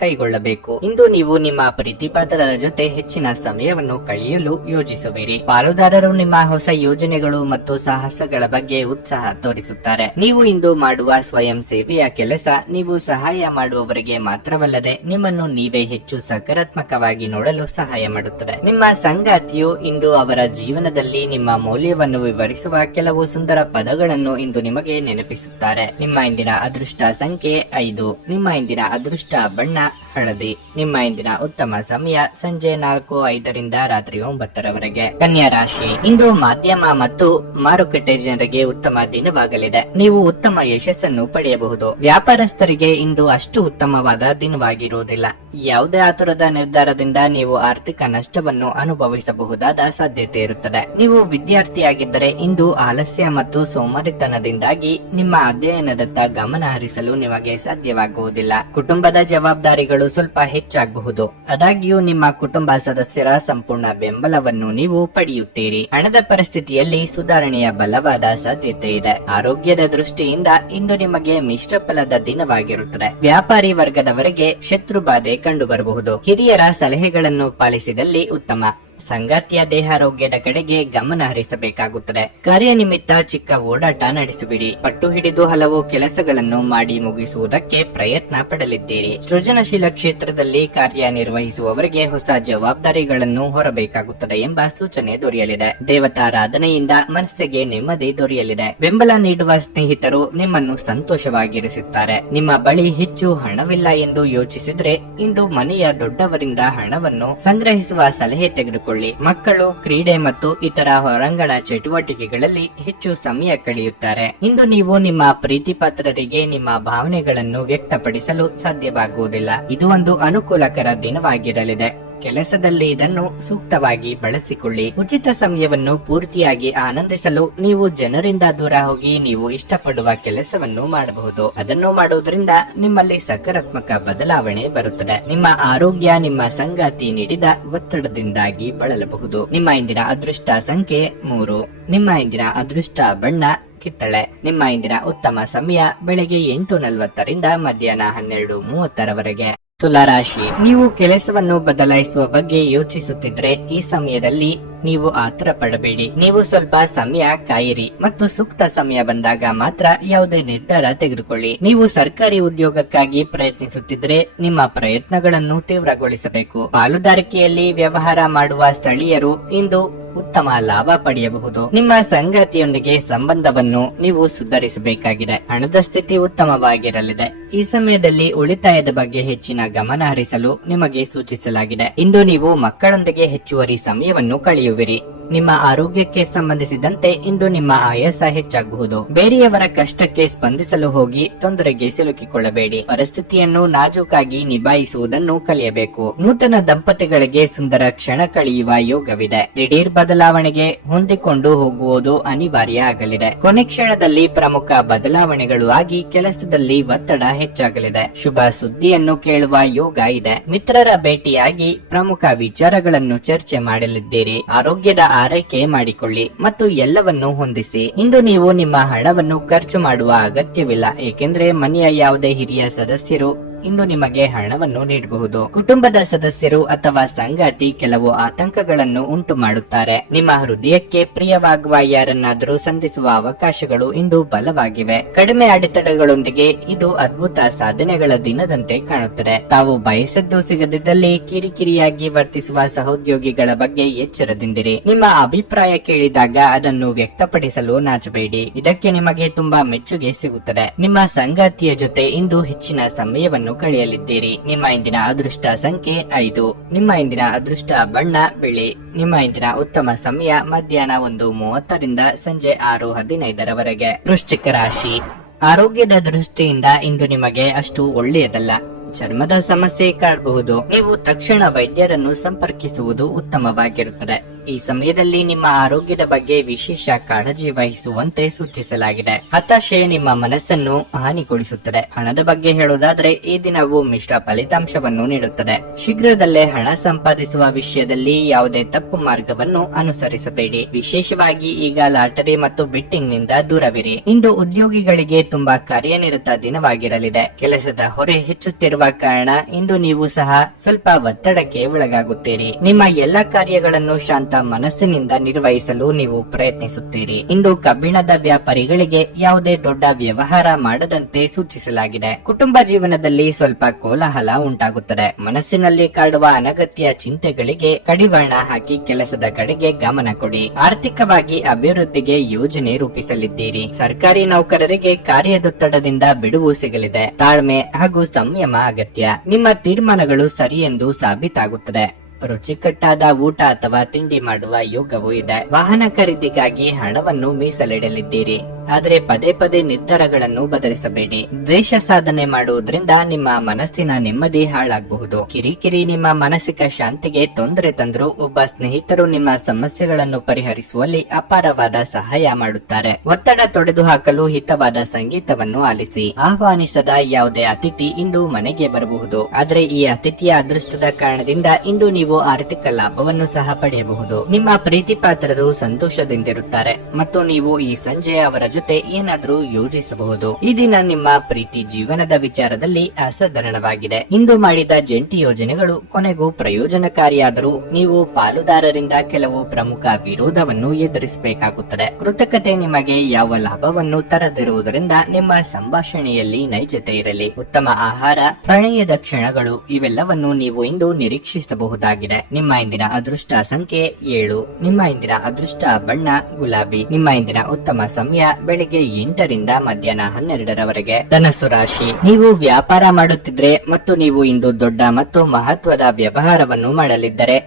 ಕೈಗೊಳ್ಳಬೇಕು. ಇಂದು ನೀವು ನಿಮ್ಮ ಪ್ರೀತಿಪಾತ್ರರ ಜೊತೆ ಹೆಚ್ಚಿನ ಸಮಯವನ್ನು ಕಳೆಯಲು ಯೋಜಿಸುವಿರಿ. ಪಾಲುದಾರರು ನಿಮ್ಮ ಹೊಸ ಯೋಜನೆಗಳು ಮತ್ತು ಸಾಹಸಗಳ ಬಗ್ಗೆ ಉತ್ಸಾಹ ತೋರಿಸುತ್ತಾರೆ. ನೀವು ಇಂದು ಮಾಡುವ ಸ್ವಯಂ ಸೇವೆಯ ಕೆಲಸ ನೀವು ಸಹಾಯ ಮಾಡುವವರಿಗೆ ಮಾತ್ರವಲ್ಲದೆ ನಿಮ್ಮನ್ನು ನೀವೇ ಹೆಚ್ಚು ಸಕಾರಾತ್ಮಕವಾಗಿ ನೋಡಲು ಸಹಾಯ ಮಾಡುತ್ತದೆ. ನಿಮ್ಮ ಸಂಗಾತಿಯು ಇಂದು ಅವರ ಜೀವನದಲ್ಲಿ ನಿಮ್ಮ ಮೌಲ್ಯವನ್ನು ವಿವರಿಸುವ ಕೆಲವು ಸುಂದರ ಪದಗಳನ್ನು ಇಂದು ನಿಮಗೆ ನೆನಪಿಸುತ್ತಾರೆ. ನಿಮ್ಮ ಇಂದಿನ ಅದೃಷ್ಟ ಸಂಖ್ಯೆ 5. ನಿಮ್ಮ ಇಂದಿನ ಅದೃಷ್ಟ ಬಣ್ಣ ಹಳದಿ. ನಿಮ್ಮ ಇಂದಿನ ಉತ್ತಮ ಸಮಯ ಸಂಜೆ 4:05 ರಾತ್ರಿ 9 ಕನ್ಯಾ ರಾಶಿ. ಇಂದು ಮಾಧ್ಯಮ ಮತ್ತು ಮಾರುಕಟ್ಟೆ ಜನರಿಗೆ ಉತ್ತಮ ದಿನವಾಗಲಿದೆ. ನೀವು ಉತ್ತಮ ಯಶಸ್ಸನ್ನು ಪಡೆಯಬಹುದು. ವ್ಯಾಪಾರಸ್ಥರಿಗೆ ಇಂದು ಅಷ್ಟು ಉತ್ತಮವಾದ ದಿನವಾಗಿರುವುದಿಲ್ಲ. ಯಾವುದೇ ಆತುರದ ನಿರ್ಧಾರದಿಂದ ನೀವು ಆರ್ಥಿಕ ನಷ್ಟವನ್ನು ಅನುಭವಿಸಬಹುದಾದ ಸಾಧ್ಯತೆ ಇರುತ್ತದೆ. ನೀವು ವಿದ್ಯಾರ್ಥಿಯಾಗಿದ್ದರೆ ಇಂದು ಆಲಸ್ಯ ಮತ್ತು ಸೋಮಾರಿತನದಿಂದಾಗಿ ನಿಮ್ಮ ಅಧ್ಯಯನದತ್ತ ಗಮನ ಹರಿಸಲು ನಿಮಗೆ ಸಾಧ್ಯವಾಗುವುದಿಲ್ಲ. ಕುಟುಂಬದ ಜವಾಬ್ದಾರಿಗಳು ಸ್ವಲ್ಪ ಹೆಚ್ಚಾಗಬಹುದು. ಆದಾಗ್ಯೂ ನಿಮ್ಮ ಕುಟುಂಬ ಸದಸ್ಯರ ಸಂಪೂರ್ಣ ಬೆಂಬಲವನ್ನು ನೀವು ಪಡೆಯುತ್ತೀರಿ. ಹಣದ ಪರಿಸ್ಥಿತಿಯಲ್ಲಿ ಸುಧಾರಣೆಯ ಬಲವಾದ ಸಾಧ್ಯತೆ ಇದೆ. ಆರೋಗ್ಯದ ದೃಷ್ಟಿಯಿಂದ ಇಂದು ನಿಮಗೆ ಮಿಶ್ರ ಫಲದ ದಿನವಾಗಿರುತ್ತದೆ. ವ್ಯಾಪಾರಿ ವರ್ಗದವರಿಗೆ ಶತ್ರು ಬಾಧೆ ಕಂಡುಬರಬಹುದು. ಹಿರಿಯರ ಸಲಹೆಗಳನ್ನು ಪಾಲಿಸಿದಲ್ಲಿ ಉತ್ತಮ. ಸಂಗಾತಿಯ ದೇಹಾರೋಗ್ಯದ ಕಡೆಗೆ ಗಮನ ಹರಿಸಬೇಕಾಗುತ್ತದೆ. ಕಾರ್ಯನಿಮಿತ್ತ ಚಿಕ್ಕ ಓಡಾಟ ನಡೆಸುವಿರಿ. ಪಟ್ಟು ಹಿಡಿದು ಹಲವು ಕೆಲಸಗಳನ್ನು ಮಾಡಿ ಮುಗಿಸುವುದಕ್ಕೆ ಪ್ರಯತ್ನ ಪಡಲಿದ್ದೀರಿ. ಸೃಜನಶೀಲ ಕ್ಷೇತ್ರದಲ್ಲಿ ಕಾರ್ಯನಿರ್ವಹಿಸುವವರಿಗೆ ಹೊಸ ಜವಾಬ್ದಾರಿಗಳನ್ನು ಹೊರಬೇಕಾಗುತ್ತದೆ ಎಂಬ ಸೂಚನೆ ದೊರೆಯಲಿದೆ. ದೇವತಾರಾಧನೆಯಿಂದ ಮನಸ್ಸಿಗೆ ನೆಮ್ಮದಿ ದೊರೆಯಲಿದೆ. ಬೆಂಬಲ ನೀಡುವ ಸ್ನೇಹಿತರು ನಿಮ್ಮನ್ನು ಸಂತೋಷವಾಗಿರಿಸುತ್ತಾರೆ. ನಿಮ್ಮ ಬಳಿ ಹೆಚ್ಚು ಹಣವಿಲ್ಲ ಎಂದು ಯೋಚಿಸಿದ್ರೆ ಇಂದು ಮನೆಯ ದೊಡ್ಡವರಿಂದ ಹಣವನ್ನು ಸಂಗ್ರಹಿಸುವ ಸಲಹೆ ತೆಗೆದುಕೊಳ್ಳಿ. ಮಕ್ಕಳು ಕ್ರೀಡೆ ಮತ್ತು ಇತರ ಹೊರಾಂಗಣ ಚಟುವಟಿಕೆಗಳಲ್ಲಿ ಹೆಚ್ಚು ಸಮಯ ಕಳೆಯುತ್ತಾರೆ. ಇಂದು ನೀವು ನಿಮ್ಮ ಪ್ರೀತಿಪಾತ್ರರಿಗೆ ನಿಮ್ಮ ಭಾವನೆಗಳನ್ನು ವ್ಯಕ್ತಪಡಿಸಲು ಸಾಧ್ಯವಾಗುವುದಿಲ್ಲ. ಇದು ಒಂದು ಅನುಕೂಲಕರ ದಿನವಾಗಿರಲಿದೆ. ಕೆಲಸದಲ್ಲಿ ಇದನ್ನು ಸೂಕ್ತವಾಗಿ ಬಳಸಿಕೊಳ್ಳಿ. ಉಚಿತ ಸಮಯವನ್ನು ಪೂರ್ತಿಯಾಗಿ ಆನಂದಿಸಲು ನೀವು ಜನರಿಂದ ದೂರ ಹೋಗಿ ನೀವು ಇಷ್ಟಪಡುವ ಕೆಲಸವನ್ನು ಮಾಡಬಹುದು. ಅದನ್ನು ಮಾಡುವುದರಿಂದ ನಿಮ್ಮಲ್ಲಿ ಸಕಾರಾತ್ಮಕ ಬದಲಾವಣೆ ಬರುತ್ತದೆ. ನಿಮ್ಮ ಆರೋಗ್ಯ ನಿಮ್ಮ ಸಂಗಾತಿ ನೀಡಿದ ಒತ್ತಡದಿಂದಾಗಿ ಬಳಲಬಹುದು. ನಿಮ್ಮ ಇಂದಿನ ಅದೃಷ್ಟ ಸಂಖ್ಯೆ 3. ನಿಮ್ಮ ಇಂದಿನ ಅದೃಷ್ಟ ಬಣ್ಣ ಕಿತ್ತಳೆ. ನಿಮ್ಮ ಇಂದಿನ ಉತ್ತಮ ಸಮಯ ಬೆಳಗ್ಗೆ 8:40 ಮಧ್ಯಾಹ್ನ 12:30 ತುಲಾರಾಶಿ. ನೀವು ಕೆಲಸವನ್ನು ಬದಲಾಯಿಸುವ ಬಗ್ಗೆ ಯೋಚಿಸುತ್ತಿದ್ರೆ ಈ ಸಮಯದಲ್ಲಿ ನೀವು ಆತರ ಪಡಬೇಡಿ. ನೀವು ಸ್ವಲ್ಪ ಸಮಯ ಕಾಯಿರಿ ಮತ್ತು ಸೂಕ್ತ ಸಮಯ ಬಂದಾಗ ಮಾತ್ರ ಯಾವುದೇ ನಿರ್ಧಾರ ತೆಗೆದುಕೊಳ್ಳಿ. ನೀವು ಸರ್ಕಾರಿ ಉದ್ಯೋಗಕ್ಕಾಗಿ ಪ್ರಯತ್ನಿಸುತ್ತಿದ್ರೆ ನಿಮ್ಮ ಪ್ರಯತ್ನಗಳನ್ನು ತೀವ್ರಗೊಳಿಸಬೇಕು. ಪಾಲುದಾರಿಕೆಯಲ್ಲಿ ವ್ಯವಹಾರ ಮಾಡುವ ಸ್ಥಳೀಯರು ಇಂದು ಉತ್ತಮ ಲಾಭ ಪಡೆಯಬಹುದು. ನಿಮ್ಮ ಸಂಗಾತಿಯೊಂದಿಗೆ ಸಂಬಂಧವನ್ನು ನೀವು ಸುಧಾರಿಸಬೇಕಾಗಿದೆ. ಹಣದ ಸ್ಥಿತಿ ಉತ್ತಮವಾಗಿರಲಿದೆ. ಈ ಸಮಯದಲ್ಲಿ ಉಳಿತಾಯದ ಬಗ್ಗೆ ಹೆಚ್ಚಿನ ಗಮನ ಹರಿಸಲು ನಿಮಗೆ ಸೂಚಿಸಲಾಗಿದೆ. ಇಂದು ನೀವು ಮಕ್ಕಳೊಂದಿಗೆ ಹೆಚ್ಚುವರಿ ಸಮಯವನ್ನು ಕಳೆಯುವಿರಿ. ನಿಮ್ಮ ಆರೋಗ್ಯಕ್ಕೆ ಸಂಬಂಧಿಸಿದಂತೆ ಇಂದು ನಿಮ್ಮ ಆಯಾಸ ಹೆಚ್ಚಾಗಬಹುದು. ಬೇರೆಯವರ ಕಷ್ಟಕ್ಕೆ ಸ್ಪಂದಿಸಲು ಹೋಗಿ ತೊಂದರೆಗೆ ಸಿಲುಕಿಕೊಳ್ಳಬೇಡಿ. ಪರಿಸ್ಥಿತಿಯನ್ನು ನಾಜೂಕಾಗಿ ನಿಭಾಯಿಸುವುದನ್ನು ಕಲಿಯಬೇಕು. ನೂತನ ದಂಪತಿಗಳಿಗೆ ಸುಂದರ ಕ್ಷಣ ಕಳೆಯುವ ಯೋಗವಿದೆ. ದಿಢೀರ್ ಬದಲಾವಣೆಗೆ ಹೊಂದಿಕೊಂಡು ಹೋಗುವುದು ಅನಿವಾರ್ಯ ಆಗಲಿದೆ. ಕೊನೆ ಕ್ಷಣದಲ್ಲಿ ಪ್ರಮುಖ ಬದಲಾವಣೆಗಳು ಆಗಿ ಕೆಲಸದಲ್ಲಿ ಒತ್ತಡ ಹೆಚ್ಚಾಗಲಿದೆ. ಶುಭ ಸುದ್ದಿಯನ್ನು ಕೇಳುವ ಯೋಗ ಇದೆ. ಮಿತ್ರರ ಭೇಟಿಯಾಗಿ ಪ್ರಮುಖ ವಿಚಾರಗಳನ್ನು ಚರ್ಚೆ ಮಾಡಲಿದ್ದೀರಿ. ಆರೋಗ್ಯದ ಆರೈಕೆ ಮಾಡಿಕೊಳ್ಳಿ ಮತ್ತು ಎಲ್ಲವನ್ನೂ ಹೊಂದಿಸಿ. ಇಂದು ನೀವು ನಿಮ್ಮ ಹಣವನ್ನು ಖರ್ಚು ಮಾಡುವ ಅಗತ್ಯವಿಲ್ಲ, ಏಕೆಂದರೆ ಮನೆಯ ಯಾವುದೇ ಹಿರಿಯ ಸದಸ್ಯರು ಇಂದು ನಿಮಗೆ ಹಣವನ್ನು ನೀಡಬಹುದು. ಕುಟುಂಬದ ಸದಸ್ಯರು ಅಥವಾ ಸಂಗಾತಿ ಕೆಲವು ಆತಂಕಗಳನ್ನು ಉಂಟು ಮಾಡುತ್ತಾರೆ. ನಿಮ್ಮ ಹೃದಯಕ್ಕೆ ಪ್ರಿಯವಾಗುವ ಯಾರನ್ನಾದರೂ ಸಂಧಿಸುವ ಅವಕಾಶಗಳು ಇಂದು ಬಲವಾಗಿವೆ. ಕಡಿಮೆ ಅಡೆತಡೆಗಳೊಂದಿಗೆ ಇದು ಅದ್ಭುತ ಸಾಧನೆಗಳ ದಿನದಂತೆ ಕಾಣುತ್ತದೆ. ತಾವು ಬಯಸದ್ದು ಸಿಗದಿದ್ದಲ್ಲಿ ಕಿರಿಕಿರಿಯಾಗಿ ವರ್ತಿಸುವ ಸಹೋದ್ಯೋಗಿಗಳ ಬಗ್ಗೆ ಎಚ್ಚರದಿಂದಿರಿ. ನಿಮ್ಮ ಅಭಿಪ್ರಾಯ ಕೇಳಿದಾಗ ಅದನ್ನು ವ್ಯಕ್ತಪಡಿಸಲು ನಾಚಬೇಡಿ. ಇದಕ್ಕೆ ನಿಮಗೆ ತುಂಬಾ ಮೆಚ್ಚುಗೆ ಸಿಗುತ್ತದೆ. ನಿಮ್ಮ ಸಂಗಾತಿಯ ಜೊತೆ ಇಂದು ಹೆಚ್ಚಿನ ಸಮಯವನ್ನು ಕಳೆಯಲಿದ್ದೀರಿ. ನಿಮ್ಮ ಇಂದಿನ ಅದೃಷ್ಟ ಸಂಖ್ಯೆ 5. ನಿಮ್ಮ ಇಂದಿನ ಅದೃಷ್ಟ ಬಣ್ಣ ಬಿಳಿ. ನಿಮ್ಮ ಇಂದಿನ ಉತ್ತಮ ಸಮಯ ಮಧ್ಯಾಹ್ನ 1:30 ಸಂಜೆ 6:15 ವೃಶ್ಚಿಕ ರಾಶಿ. ಆರೋಗ್ಯದ ದೃಷ್ಟಿಯಿಂದ ಇಂದು ನಿಮಗೆ ಅಷ್ಟು ಒಳ್ಳೆಯದಲ್ಲ. ಚರ್ಮದ ಸಮಸ್ಯೆ ಕಾಡಬಹುದು. ನೀವು ತಕ್ಷಣ ವೈದ್ಯರನ್ನು ಸಂಪರ್ಕಿಸುವುದು ಉತ್ತಮವಾಗಿರುತ್ತದೆ. ಈ ಸಮಯದಲ್ಲಿ ನಿಮ್ಮ ಆರೋಗ್ಯದ ಬಗ್ಗೆ ವಿಶೇಷ ಕಾಳಜಿ ವಹಿಸುವಂತೆ ಸೂಚಿಸಲಾಗಿದೆ. ಹತಾಶೆ ನಿಮ್ಮ ಮನಸ್ಸನ್ನು ಹಾನಿಗೊಳಿಸುತ್ತದೆ. ಹಣದ ಬಗ್ಗೆ ಹೇಳುವುದಾದ್ರೆ ಈ ದಿನವು ಮಿಶ್ರ ಫಲಿತಾಂಶವನ್ನು ನೀಡುತ್ತದೆ. ಶೀಘ್ರದಲ್ಲೇ ಹಣ ಸಂಪಾದಿಸುವ ವಿಷಯದಲ್ಲಿ ಯಾವುದೇ ತಪ್ಪು ಮಾರ್ಗವನ್ನು ಅನುಸರಿಸಬೇಡಿ. ವಿಶೇಷವಾಗಿ ಈಗ ಲಾಟರಿ ಮತ್ತು ಬೆಟ್ಟಿಂಗ್ ನಿಂದ ದೂರವಿರಿ. ಇಂದು ಉದ್ಯೋಗಿಗಳಿಗೆ ತುಂಬಾ ಕಾರ್ಯನಿರತ ದಿನವಾಗಿರಲಿದೆ. ಕೆಲಸದ ಹೊರೆ ಹೆಚ್ಚುತ್ತಿರುವ ಕಾರಣ ಇಂದು ನೀವು ಸಹ ಸ್ವಲ್ಪ ಒತ್ತಡಕ್ಕೆ ಒಳಗಾಗುತ್ತೀರಿ. ನಿಮ್ಮ ಎಲ್ಲಾ ಕಾರ್ಯಗಳನ್ನು ಶಾಂತ ಮನಸ್ಸಿನಿಂದ ನಿರ್ವಹಿಸಲು ನೀವು ಪ್ರಯತ್ನಿಸುತ್ತೀರಿ. ಇಂದು ಕಬ್ಬಿಣದ ವ್ಯಾಪಾರಿಗಳಿಗೆ ಯಾವುದೇ ದೊಡ್ಡ ವ್ಯವಹಾರ ಮಾಡದಂತೆ ಸೂಚಿಸಲಾಗಿದೆ. ಕುಟುಂಬ ಜೀವನದಲ್ಲಿ ಸ್ವಲ್ಪ ಕೋಲಾಹಲ ಉಂಟಾಗುತ್ತದೆ. ಮನಸ್ಸಿನಲ್ಲಿ ಕಾಡುವ ಅನಗತ್ಯ ಚಿಂತೆಗಳಿಗೆ ಕಡಿವಾಣ ಹಾಕಿ ಕೆಲಸದ ಕಡೆಗೆ ಗಮನ ಕೊಡಿ. ಆರ್ಥಿಕವಾಗಿ ಅಭಿವೃದ್ಧಿಗೆ ಯೋಜನೆ ರೂಪಿಸಲಿದ್ದೀರಿ. ಸರ್ಕಾರಿ ನೌಕರರಿಗೆ ಕಾರ್ಯದೊತ್ತಡದಿಂದ ಬಿಡುವು ಸಿಗಲಿದೆ. ತಾಳ್ಮೆ ಹಾಗೂ ಸಂಯಮ ಅಗತ್ಯ. ನಿಮ್ಮ ತೀರ್ಮಾನಗಳು ಸರಿ ಎಂದು ಸಾಬೀತಾಗುತ್ತದೆ. ರುಚಿಕಟ್ಟಾದ ಊಟ ಅಥವಾ ತಿಂಡಿ ಮಾಡುವ ಯೋಗವೂ ಇದೆ. ವಾಹನ ಖರೀದಿಗಾಗಿ ಹಣವನ್ನು ಮೀಸಲಿಡಲಿದ್ದೀರಿ. ಆದರೆ ಪದೇ ಪದೇ ನಿರ್ಧಾರಗಳನ್ನು ಬದಲಿಸಬೇಡಿ. ದ್ವೇಷ ಸಾಧನೆ ಮಾಡುವುದರಿಂದ ನಿಮ್ಮ ಮನಸ್ಸಿನ ನೆಮ್ಮದಿ ಹಾಳಾಗಬಹುದು. ಕಿರಿಕಿರಿ ನಿಮ್ಮ ಮಾನಸಿಕ ಶಾಂತಿಗೆ ತೊಂದರೆ ತಂದರೂ ಒಬ್ಬ ಸ್ನೇಹಿತರು ನಿಮ್ಮ ಸಮಸ್ಯೆಗಳನ್ನು ಪರಿಹರಿಸುವಲ್ಲಿ ಅಪಾರವಾದ ಸಹಾಯ ಮಾಡುತ್ತಾರೆ. ಒತ್ತಡ ತೊಡೆದು ಹಾಕಲು ಹಿತವಾದ ಸಂಗೀತವನ್ನು ಆಲಿಸಿ. ಆಹ್ವಾನಿಸದ ಯಾವುದೇ ಅತಿಥಿ ಇಂದು ಮನೆಗೆ ಬರಬಹುದು. ಆದರೆ ಈ ಅತಿಥಿಯ ಅದೃಷ್ಟದ ಕಾರಣದಿಂದ ಇಂದು ನೀವು ಆರ್ಥಿಕ ಲಾಭವನ್ನು ಸಹ ಪಡೆಯಬಹುದು. ನಿಮ್ಮ ಪ್ರೀತಿ ಪಾತ್ರರು ಸಂತೋಷದಿಂದಿರುತ್ತಾರೆ ಮತ್ತು ನೀವು ಈ ಸಂಜೆ ಅವರ ಜೊತೆ ಏನಾದರೂ ಯೋಜಿಸಬಹುದು. ಈ ದಿನ ನಿಮ್ಮ ಪ್ರೀತಿ ಜೀವನದ ವಿಚಾರದಲ್ಲಿ ಅಸಾಧಾರಣವಾಗಿದೆ. ಇಂದು ಮಾಡಿದ ಜಂಟಿ ಯೋಜನೆಗಳು ಕೊನೆಗೂ ಪ್ರಯೋಜನಕಾರಿಯಾದರೂ ನೀವು ಪಾಲುದಾರರಿಂದ ಕೆಲವು ಪ್ರಮುಖ ವಿರೋಧವನ್ನು ಎದುರಿಸಬೇಕಾಗುತ್ತದೆ. ಕೃತಕತೆ ನಿಮಗೆ ಯಾವ ಲಾಭವನ್ನು ತರದಿರುವುದರಿಂದ ನಿಮ್ಮ ಸಂಭಾಷಣೆಯಲ್ಲಿ ನೈಜತೆ ಇರಲಿ. ಉತ್ತಮ ಆಹಾರ, ಪ್ರಣಯದ ಕ್ಷಣಗಳು ಇವೆಲ್ಲವನ್ನು ನೀವು ಇಂದು ನಿರೀಕ್ಷಿಸಬಹುದಾಗಿದೆ. ನಿಮ್ಮ ಇಂದಿನ ಅದೃಷ್ಟ ಸಂಖ್ಯೆ 7. ನಿಮ್ಮ ಇಂದಿನ ಅದೃಷ್ಟ ಬಣ್ಣ ಗುಲಾಬಿ. ನಿಮ್ಮ ಇಂದಿನ ಉತ್ತಮ ಸಮಯ ಬೆಳಿಗ್ಗೆ 8 ರಿಂದ ಮಧ್ಯಾಹ್ನ 12 ರವರೆಗೆ. ಧನಸ್ಸು ರಾಶಿ, ನೀವು ವ್ಯಾಪಾರ ಮಾಡುತ್ತಿದ್ರೆ ಮತ್ತು ನೀವು ಇಂದು ದೊಡ್ಡ ಮತ್ತು ಮಹತ್ವದ ವ್ಯವಹಾರವನ್ನು ಮಾಡಲಿದ್ದರೆ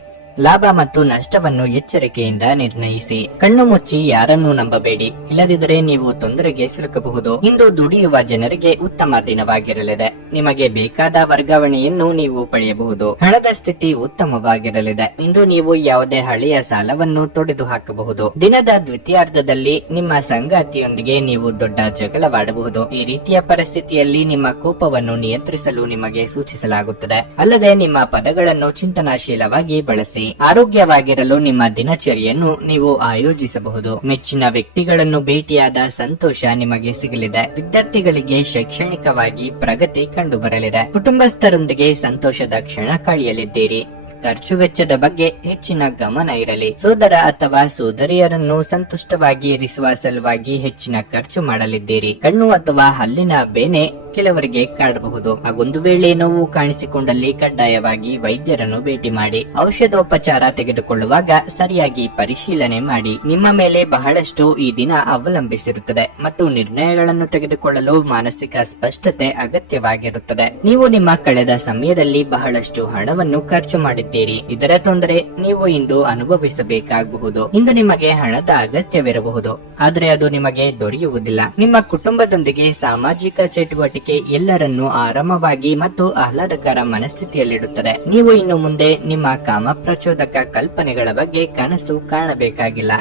ಲಾಭ ಮತ್ತು ನಷ್ಟವನ್ನು ಎಚ್ಚರಿಕೆಯಿಂದ ನಿರ್ಣಯಿಸಿ. ಕಣ್ಣು ಮುಚ್ಚಿ ಯಾರನ್ನೂ ನಂಬಬೇಡಿ, ಇಲ್ಲದಿದ್ದರೆ ನೀವು ತೊಂದರೆಗೆ ಸಿಲುಕಬಹುದು. ಇಂದು ದುಡಿಯುವ ಜನರಿಗೆ ಉತ್ತಮ ದಿನವಾಗಿರಲಿದೆ. ನಿಮಗೆ ಬೇಕಾದ ವರ್ಗಾವಣೆಯನ್ನು ನೀವು ಪಡೆಯಬಹುದು. ಹಣದ ಸ್ಥಿತಿ ಉತ್ತಮವಾಗಿರಲಿದೆ. ಇಂದು ನೀವು ಯಾವುದೇ ಹಳೆಯ ಸಾಲವನ್ನು ತೊಡೆದು ಹಾಕಬಹುದು. ದಿನದ ದ್ವಿತೀಯಾರ್ಧದಲ್ಲಿ ನಿಮ್ಮ ಸಂಗಾತಿಯೊಂದಿಗೆ ನೀವು ದೊಡ್ಡ ಜಗಳವಾಡಬಹುದು. ಈ ರೀತಿಯ ಪರಿಸ್ಥಿತಿಯಲ್ಲಿ ನಿಮ್ಮ ಕೋಪವನ್ನು ನಿಯಂತ್ರಿಸಲು ನಿಮಗೆ ಸೂಚಿಸಲಾಗುತ್ತದೆ. ಅಲ್ಲದೆ ನಿಮ್ಮ ಪದಗಳನ್ನು ಚಿಂತನಾಶೀಲವಾಗಿ ಬಳಸಿ. ಆರೋಗ್ಯವಾಗಿರಲು ನಿಮ್ಮ ದಿನಚರಿಯನ್ನು ನೀವು ಆಯೋಜಿಸಬಹುದು. ಮೆಚ್ಚಿನ ವ್ಯಕ್ತಿಗಳನ್ನು ಭೇಟಿಯಾದ ಸಂತೋಷ ನಿಮಗೆ ಸಿಗಲಿದೆ. ವಿದ್ಯಾರ್ಥಿಗಳಿಗೆ ಶೈಕ್ಷಣಿಕವಾಗಿ ಪ್ರಗತಿ ಕಂಡುಬರಲಿದೆ. ಕುಟುಂಬಸ್ಥರೊಂದಿಗೆ ಸಂತೋಷದ ಕ್ಷಣ ಕಳೆಯಲಿದ್ದೀರಿ. ಖರ್ಚು ವೆಚ್ಚದ ಬಗ್ಗೆ ಹೆಚ್ಚಿನ ಗಮನ ಇರಲಿ. ಸೋದರ ಅಥವಾ ಸೋದರಿಯರನ್ನು ಸಂತುಷ್ಟವಾಗಿ ಇರಿಸುವ ಸಲುವಾಗಿ ಹೆಚ್ಚಿನ ಖರ್ಚು ಮಾಡಲಿದ್ದೀರಿ. ಕಣ್ಣು ಅಥವಾ ಹಲ್ಲಿನ ಬೇನೆ ಕೆಲವರಿಗೆ ಕಾಡಬಹುದು. ಹಾಗೊಂದು ವೇಳೆ ನೋವು ಕಾಣಿಸಿಕೊಂಡಲ್ಲಿ ಕಡ್ಡಾಯವಾಗಿ ವೈದ್ಯರನ್ನು ಭೇಟಿ ಮಾಡಿ. ಔಷಧೋಪಚಾರ ತೆಗೆದುಕೊಳ್ಳುವಾಗ ಸರಿಯಾಗಿ ಪರಿಶೀಲನೆ ಮಾಡಿ. ನಿಮ್ಮ ಮೇಲೆ ಬಹಳಷ್ಟು ಈ ದಿನ ಅವಲಂಬಿಸಿರುತ್ತದೆ ಮತ್ತು ನಿರ್ಣಯಗಳನ್ನು ತೆಗೆದುಕೊಳ್ಳಲು ಮಾನಸಿಕ ಸ್ಪಷ್ಟತೆ ಅಗತ್ಯವಾಗಿರುತ್ತದೆ. ನೀವು ನಿಮ್ಮ ಕಳೆದ ಸಮಯದಲ್ಲಿ ಬಹಳಷ್ಟು ಹಣವನ್ನು ಖರ್ಚು ಮಾಡಿದ್ದೀರಿ. ಇದರ ತೊಂದರೆ ನೀವು ಇಂದು ಅನುಭವಿಸಬೇಕಾಗಬಹುದು. ಇಂದು ನಿಮಗೆ ಹಣದ ಅಗತ್ಯವಿರಬಹುದು, ಆದರೆ ಅದು ನಿಮಗೆ ದೊರೆಯುವುದಿಲ್ಲ. ನಿಮ್ಮ ಕುಟುಂಬದೊಂದಿಗೆ ಸಾಮಾಜಿಕ ಚಟುವಟಿಕೆ ಎಲ್ಲರನ್ನೂ ಆರಾಮವಾಗಿ ಮತ್ತು ಆಹ್ಲಾದಕರ ಮನಸ್ಥಿತಿಯಲ್ಲಿಡುತ್ತದೆ. ನೀವು ಇನ್ನು ಮುಂದೆ ನಿಮ್ಮ ಕಾಮ ಪ್ರಚೋದಕ ಕಲ್ಪನೆಗಳ ಬಗ್ಗೆ ಕನಸು ಕಾಣಬೇಕಾಗಿಲ್ಲ.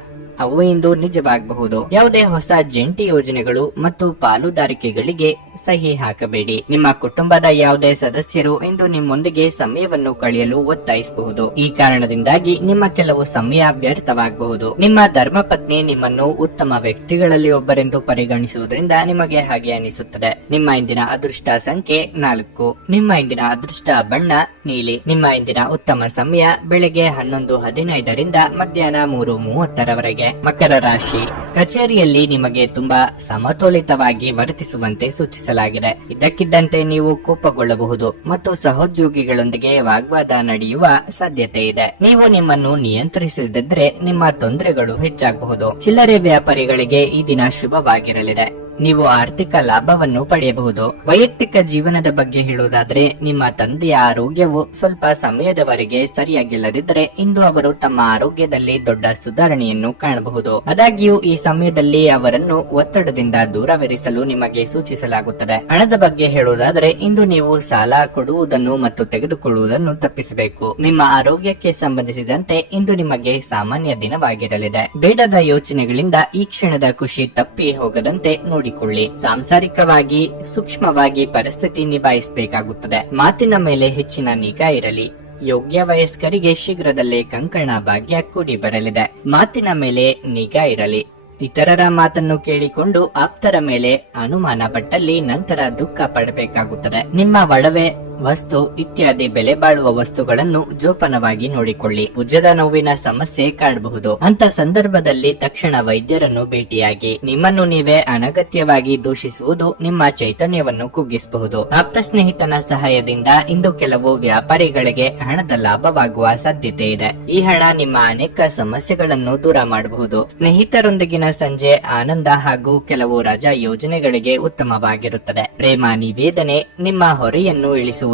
ಅವು ಇಂದು ನಿಜವಾಗಬಹುದು. ಯಾವುದೇ ಹೊಸ ಜಂಟಿ ಯೋಜನೆಗಳು ಮತ್ತು ಪಾಲುದಾರಿಕೆಗಳಿಗೆ ಸಹಿ ಹಾಕಬೇಡಿ. ನಿಮ್ಮ ಕುಟುಂಬದ ಯಾವುದೇ ಸದಸ್ಯರು ಇಂದು ನಿಮ್ಮೊಂದಿಗೆ ಸಮಯವನ್ನು ಕಳೆಯಲು ಒತ್ತಾಯಿಸಬಹುದು. ಈ ಕಾರಣದಿಂದಾಗಿ ನಿಮ್ಮ ಕೆಲವು ಸಮಯ ವ್ಯರ್ಥವಾಗಬಹುದು. ನಿಮ್ಮ ಧರ್ಮಪತ್ನಿ ನಿಮ್ಮನ್ನು ಉತ್ತಮ ವ್ಯಕ್ತಿಗಳಲ್ಲಿ ಒಬ್ಬರೆಂದು ಪರಿಗಣಿಸುವುದರಿಂದ ನಿಮಗೆ ಹಾಗೆ ಅನಿಸುತ್ತದೆ. ನಿಮ್ಮ ಇಂದಿನ ಅದೃಷ್ಟ ಸಂಖ್ಯೆ 4. ನಿಮ್ಮ ಇಂದಿನ ಅದೃಷ್ಟ ಬಣ್ಣ ನೀಲಿ. ನಿಮ್ಮ ಇಂದಿನ ಉತ್ತಮ ಸಮಯ ಬೆಳಗ್ಗೆ 11:15 ರಿಂದ ಮಧ್ಯಾಹ್ನ 3:30 ರವರೆಗೆ. ಮಕರ ರಾಶಿ, ಕಚೇರಿಯಲ್ಲಿ ನಿಮಗೆ ತುಂಬಾ ಸಮತೋಲಿತವಾಗಿ ವರ್ತಿಸುವಂತೆ ಸೂಚಿಸಲಾಗಿದೆ. ಇದ್ದಕ್ಕಿದ್ದಂತೆ ನೀವು ಕೋಪಗೊಳ್ಳಬಹುದು ಮತ್ತು ಸಹೋದ್ಯೋಗಿಗಳೊಂದಿಗೆ ವಾಗ್ವಾದ ನಡೆಯುವ ಸಾಧ್ಯತೆ ಇದೆ. ನೀವು ನಿಮ್ಮನ್ನು ನಿಯಂತ್ರಿಸದಿದ್ದರೆ ನಿಮ್ಮ ತೊಂದರೆಗಳು ಹೆಚ್ಚಾಗಬಹುದು. ಚಿಲ್ಲರೆ ವ್ಯಾಪಾರಿಗಳಿಗೆ ಈ ದಿನ ಶುಭವಾಗಿರಲಿದೆ. ನೀವು ಆರ್ಥಿಕ ಲಾಭವನ್ನು ಪಡೆಯಬಹುದು. ವೈಯಕ್ತಿಕ ಜೀವನದ ಬಗ್ಗೆ ಹೇಳುವುದಾದ್ರೆ ನಿಮ್ಮ ತಂದೆಯ ಆರೋಗ್ಯವು ಸ್ವಲ್ಪ ಸಮಯದವರೆಗೆ ಸರಿಯಾಗಿಲ್ಲದಿದ್ದರೆ ಇಂದು ಅವರು ತಮ್ಮ ಆರೋಗ್ಯದಲ್ಲಿ ದೊಡ್ಡ ಸುಧಾರಣೆಯನ್ನು ಕಾಣಬಹುದು. ಆದಾಗ್ಯೂ ಈ ಸಮಯದಲ್ಲಿ ಅವರನ್ನು ಒತ್ತಡದಿಂದ ದೂರವಿರಿಸಲು ನಿಮಗೆ ಸೂಚಿಸಲಾಗುತ್ತದೆ. ಹಣದ ಬಗ್ಗೆ ಹೇಳುವುದಾದರೆ ಇಂದು ನೀವು ಸಾಲ ಕೊಡುವುದನ್ನು ಮತ್ತು ತೆಗೆದುಕೊಳ್ಳುವುದನ್ನು ತಪ್ಪಿಸಬೇಕು. ನಿಮ್ಮ ಆರೋಗ್ಯಕ್ಕೆ ಸಂಬಂಧಿಸಿದಂತೆ ಇಂದು ನಿಮಗೆ ಸಾಮಾನ್ಯ ದಿನವಾಗಿರಲಿದೆ. ಬೇಡದ ಯೋಚನೆಗಳಿಂದ ಈ ಕ್ಷಣದ ಖುಷಿ ತಪ್ಪಿ ಹೋಗದಂತೆ ನೋಡಿಕೊಳ್ಳಿ. ಸಾಂಸಾರಿಕವಾಗಿ ಸೂಕ್ಷ್ಮವಾಗಿ ಪರಿಸ್ಥಿತಿ ನಿಭಾಯಿಸಬೇಕಾಗುತ್ತದೆ. ಮಾತಿನ ಮೇಲೆ ಹೆಚ್ಚಿನ ನಿಗಾ ಇರಲಿ. ಯೋಗ್ಯ ವಯಸ್ಕರಿಗೆ ಶೀಘ್ರದಲ್ಲೇ ಕಂಕಣ ಭಾಗ್ಯ ಕೂಡಿ ಬರಲಿದೆ. ಮಾತಿನ ಮೇಲೆ ನಿಗಾ ಇರಲಿ. ಇತರರ ಮಾತನ್ನು ಕೇಳಿಕೊಂಡು ಆಪ್ತರ ಮೇಲೆ ಅನುಮಾನ ಪಟ್ಟಲ್ಲಿ ನಂತರ ದುಃಖ ಪಡಬೇಕಾಗುತ್ತದೆ. ನಿಮ್ಮ ಒಡವೆ ವಸ್ತು ಇತ್ಯಾದಿ ಬೆಲೆ ಬಾಳುವ ವಸ್ತುಗಳನ್ನು ಜೋಪಾನವಾಗಿ ನೋಡಿಕೊಳ್ಳಿ. ಭುಜದ ನೋವಿನ ಸಮಸ್ಯೆ ಕಾಣಬಹುದು. ಅಂತ ಸಂದರ್ಭದಲ್ಲಿ ತಕ್ಷಣ ವೈದ್ಯರನ್ನು ಭೇಟಿಯಾಗಿ. ನಿಮ್ಮನ್ನು ನೀವೇ ಅನಗತ್ಯವಾಗಿ ದೂಷಿಸುವುದು ನಿಮ್ಮ ಚೈತನ್ಯವನ್ನು ಕುಗ್ಗಿಸಬಹುದು. ಆಪ್ತ ಸ್ನೇಹಿತನ ಸಹಾಯದಿಂದ ಇಂದು ಕೆಲವು ವ್ಯಾಪಾರಿಗಳಿಗೆ ಹಣದ ಲಾಭವಾಗುವ ಸಾಧ್ಯತೆ ಇದೆ. ಈ ಹಣ ನಿಮ್ಮ ಅನೇಕ ಸಮಸ್ಯೆಗಳನ್ನು ದೂರ ಮಾಡಬಹುದು. ಸ್ನೇಹಿತರೊಂದಿಗಿನ ಸಂಜೆ ಆನಂದ ಹಾಗೂ ಕೆಲವು ರಜಾ ಯೋಜನೆಗಳಿಗೆ ಉತ್ತಮವಾಗಿರುತ್ತದೆ. ಪ್ರೇಮ ನಿವೇದನೆ ನಿಮ್ಮ ಹೊರೆಯನ್ನು ಇಳಿಸುವುದರಿಂದ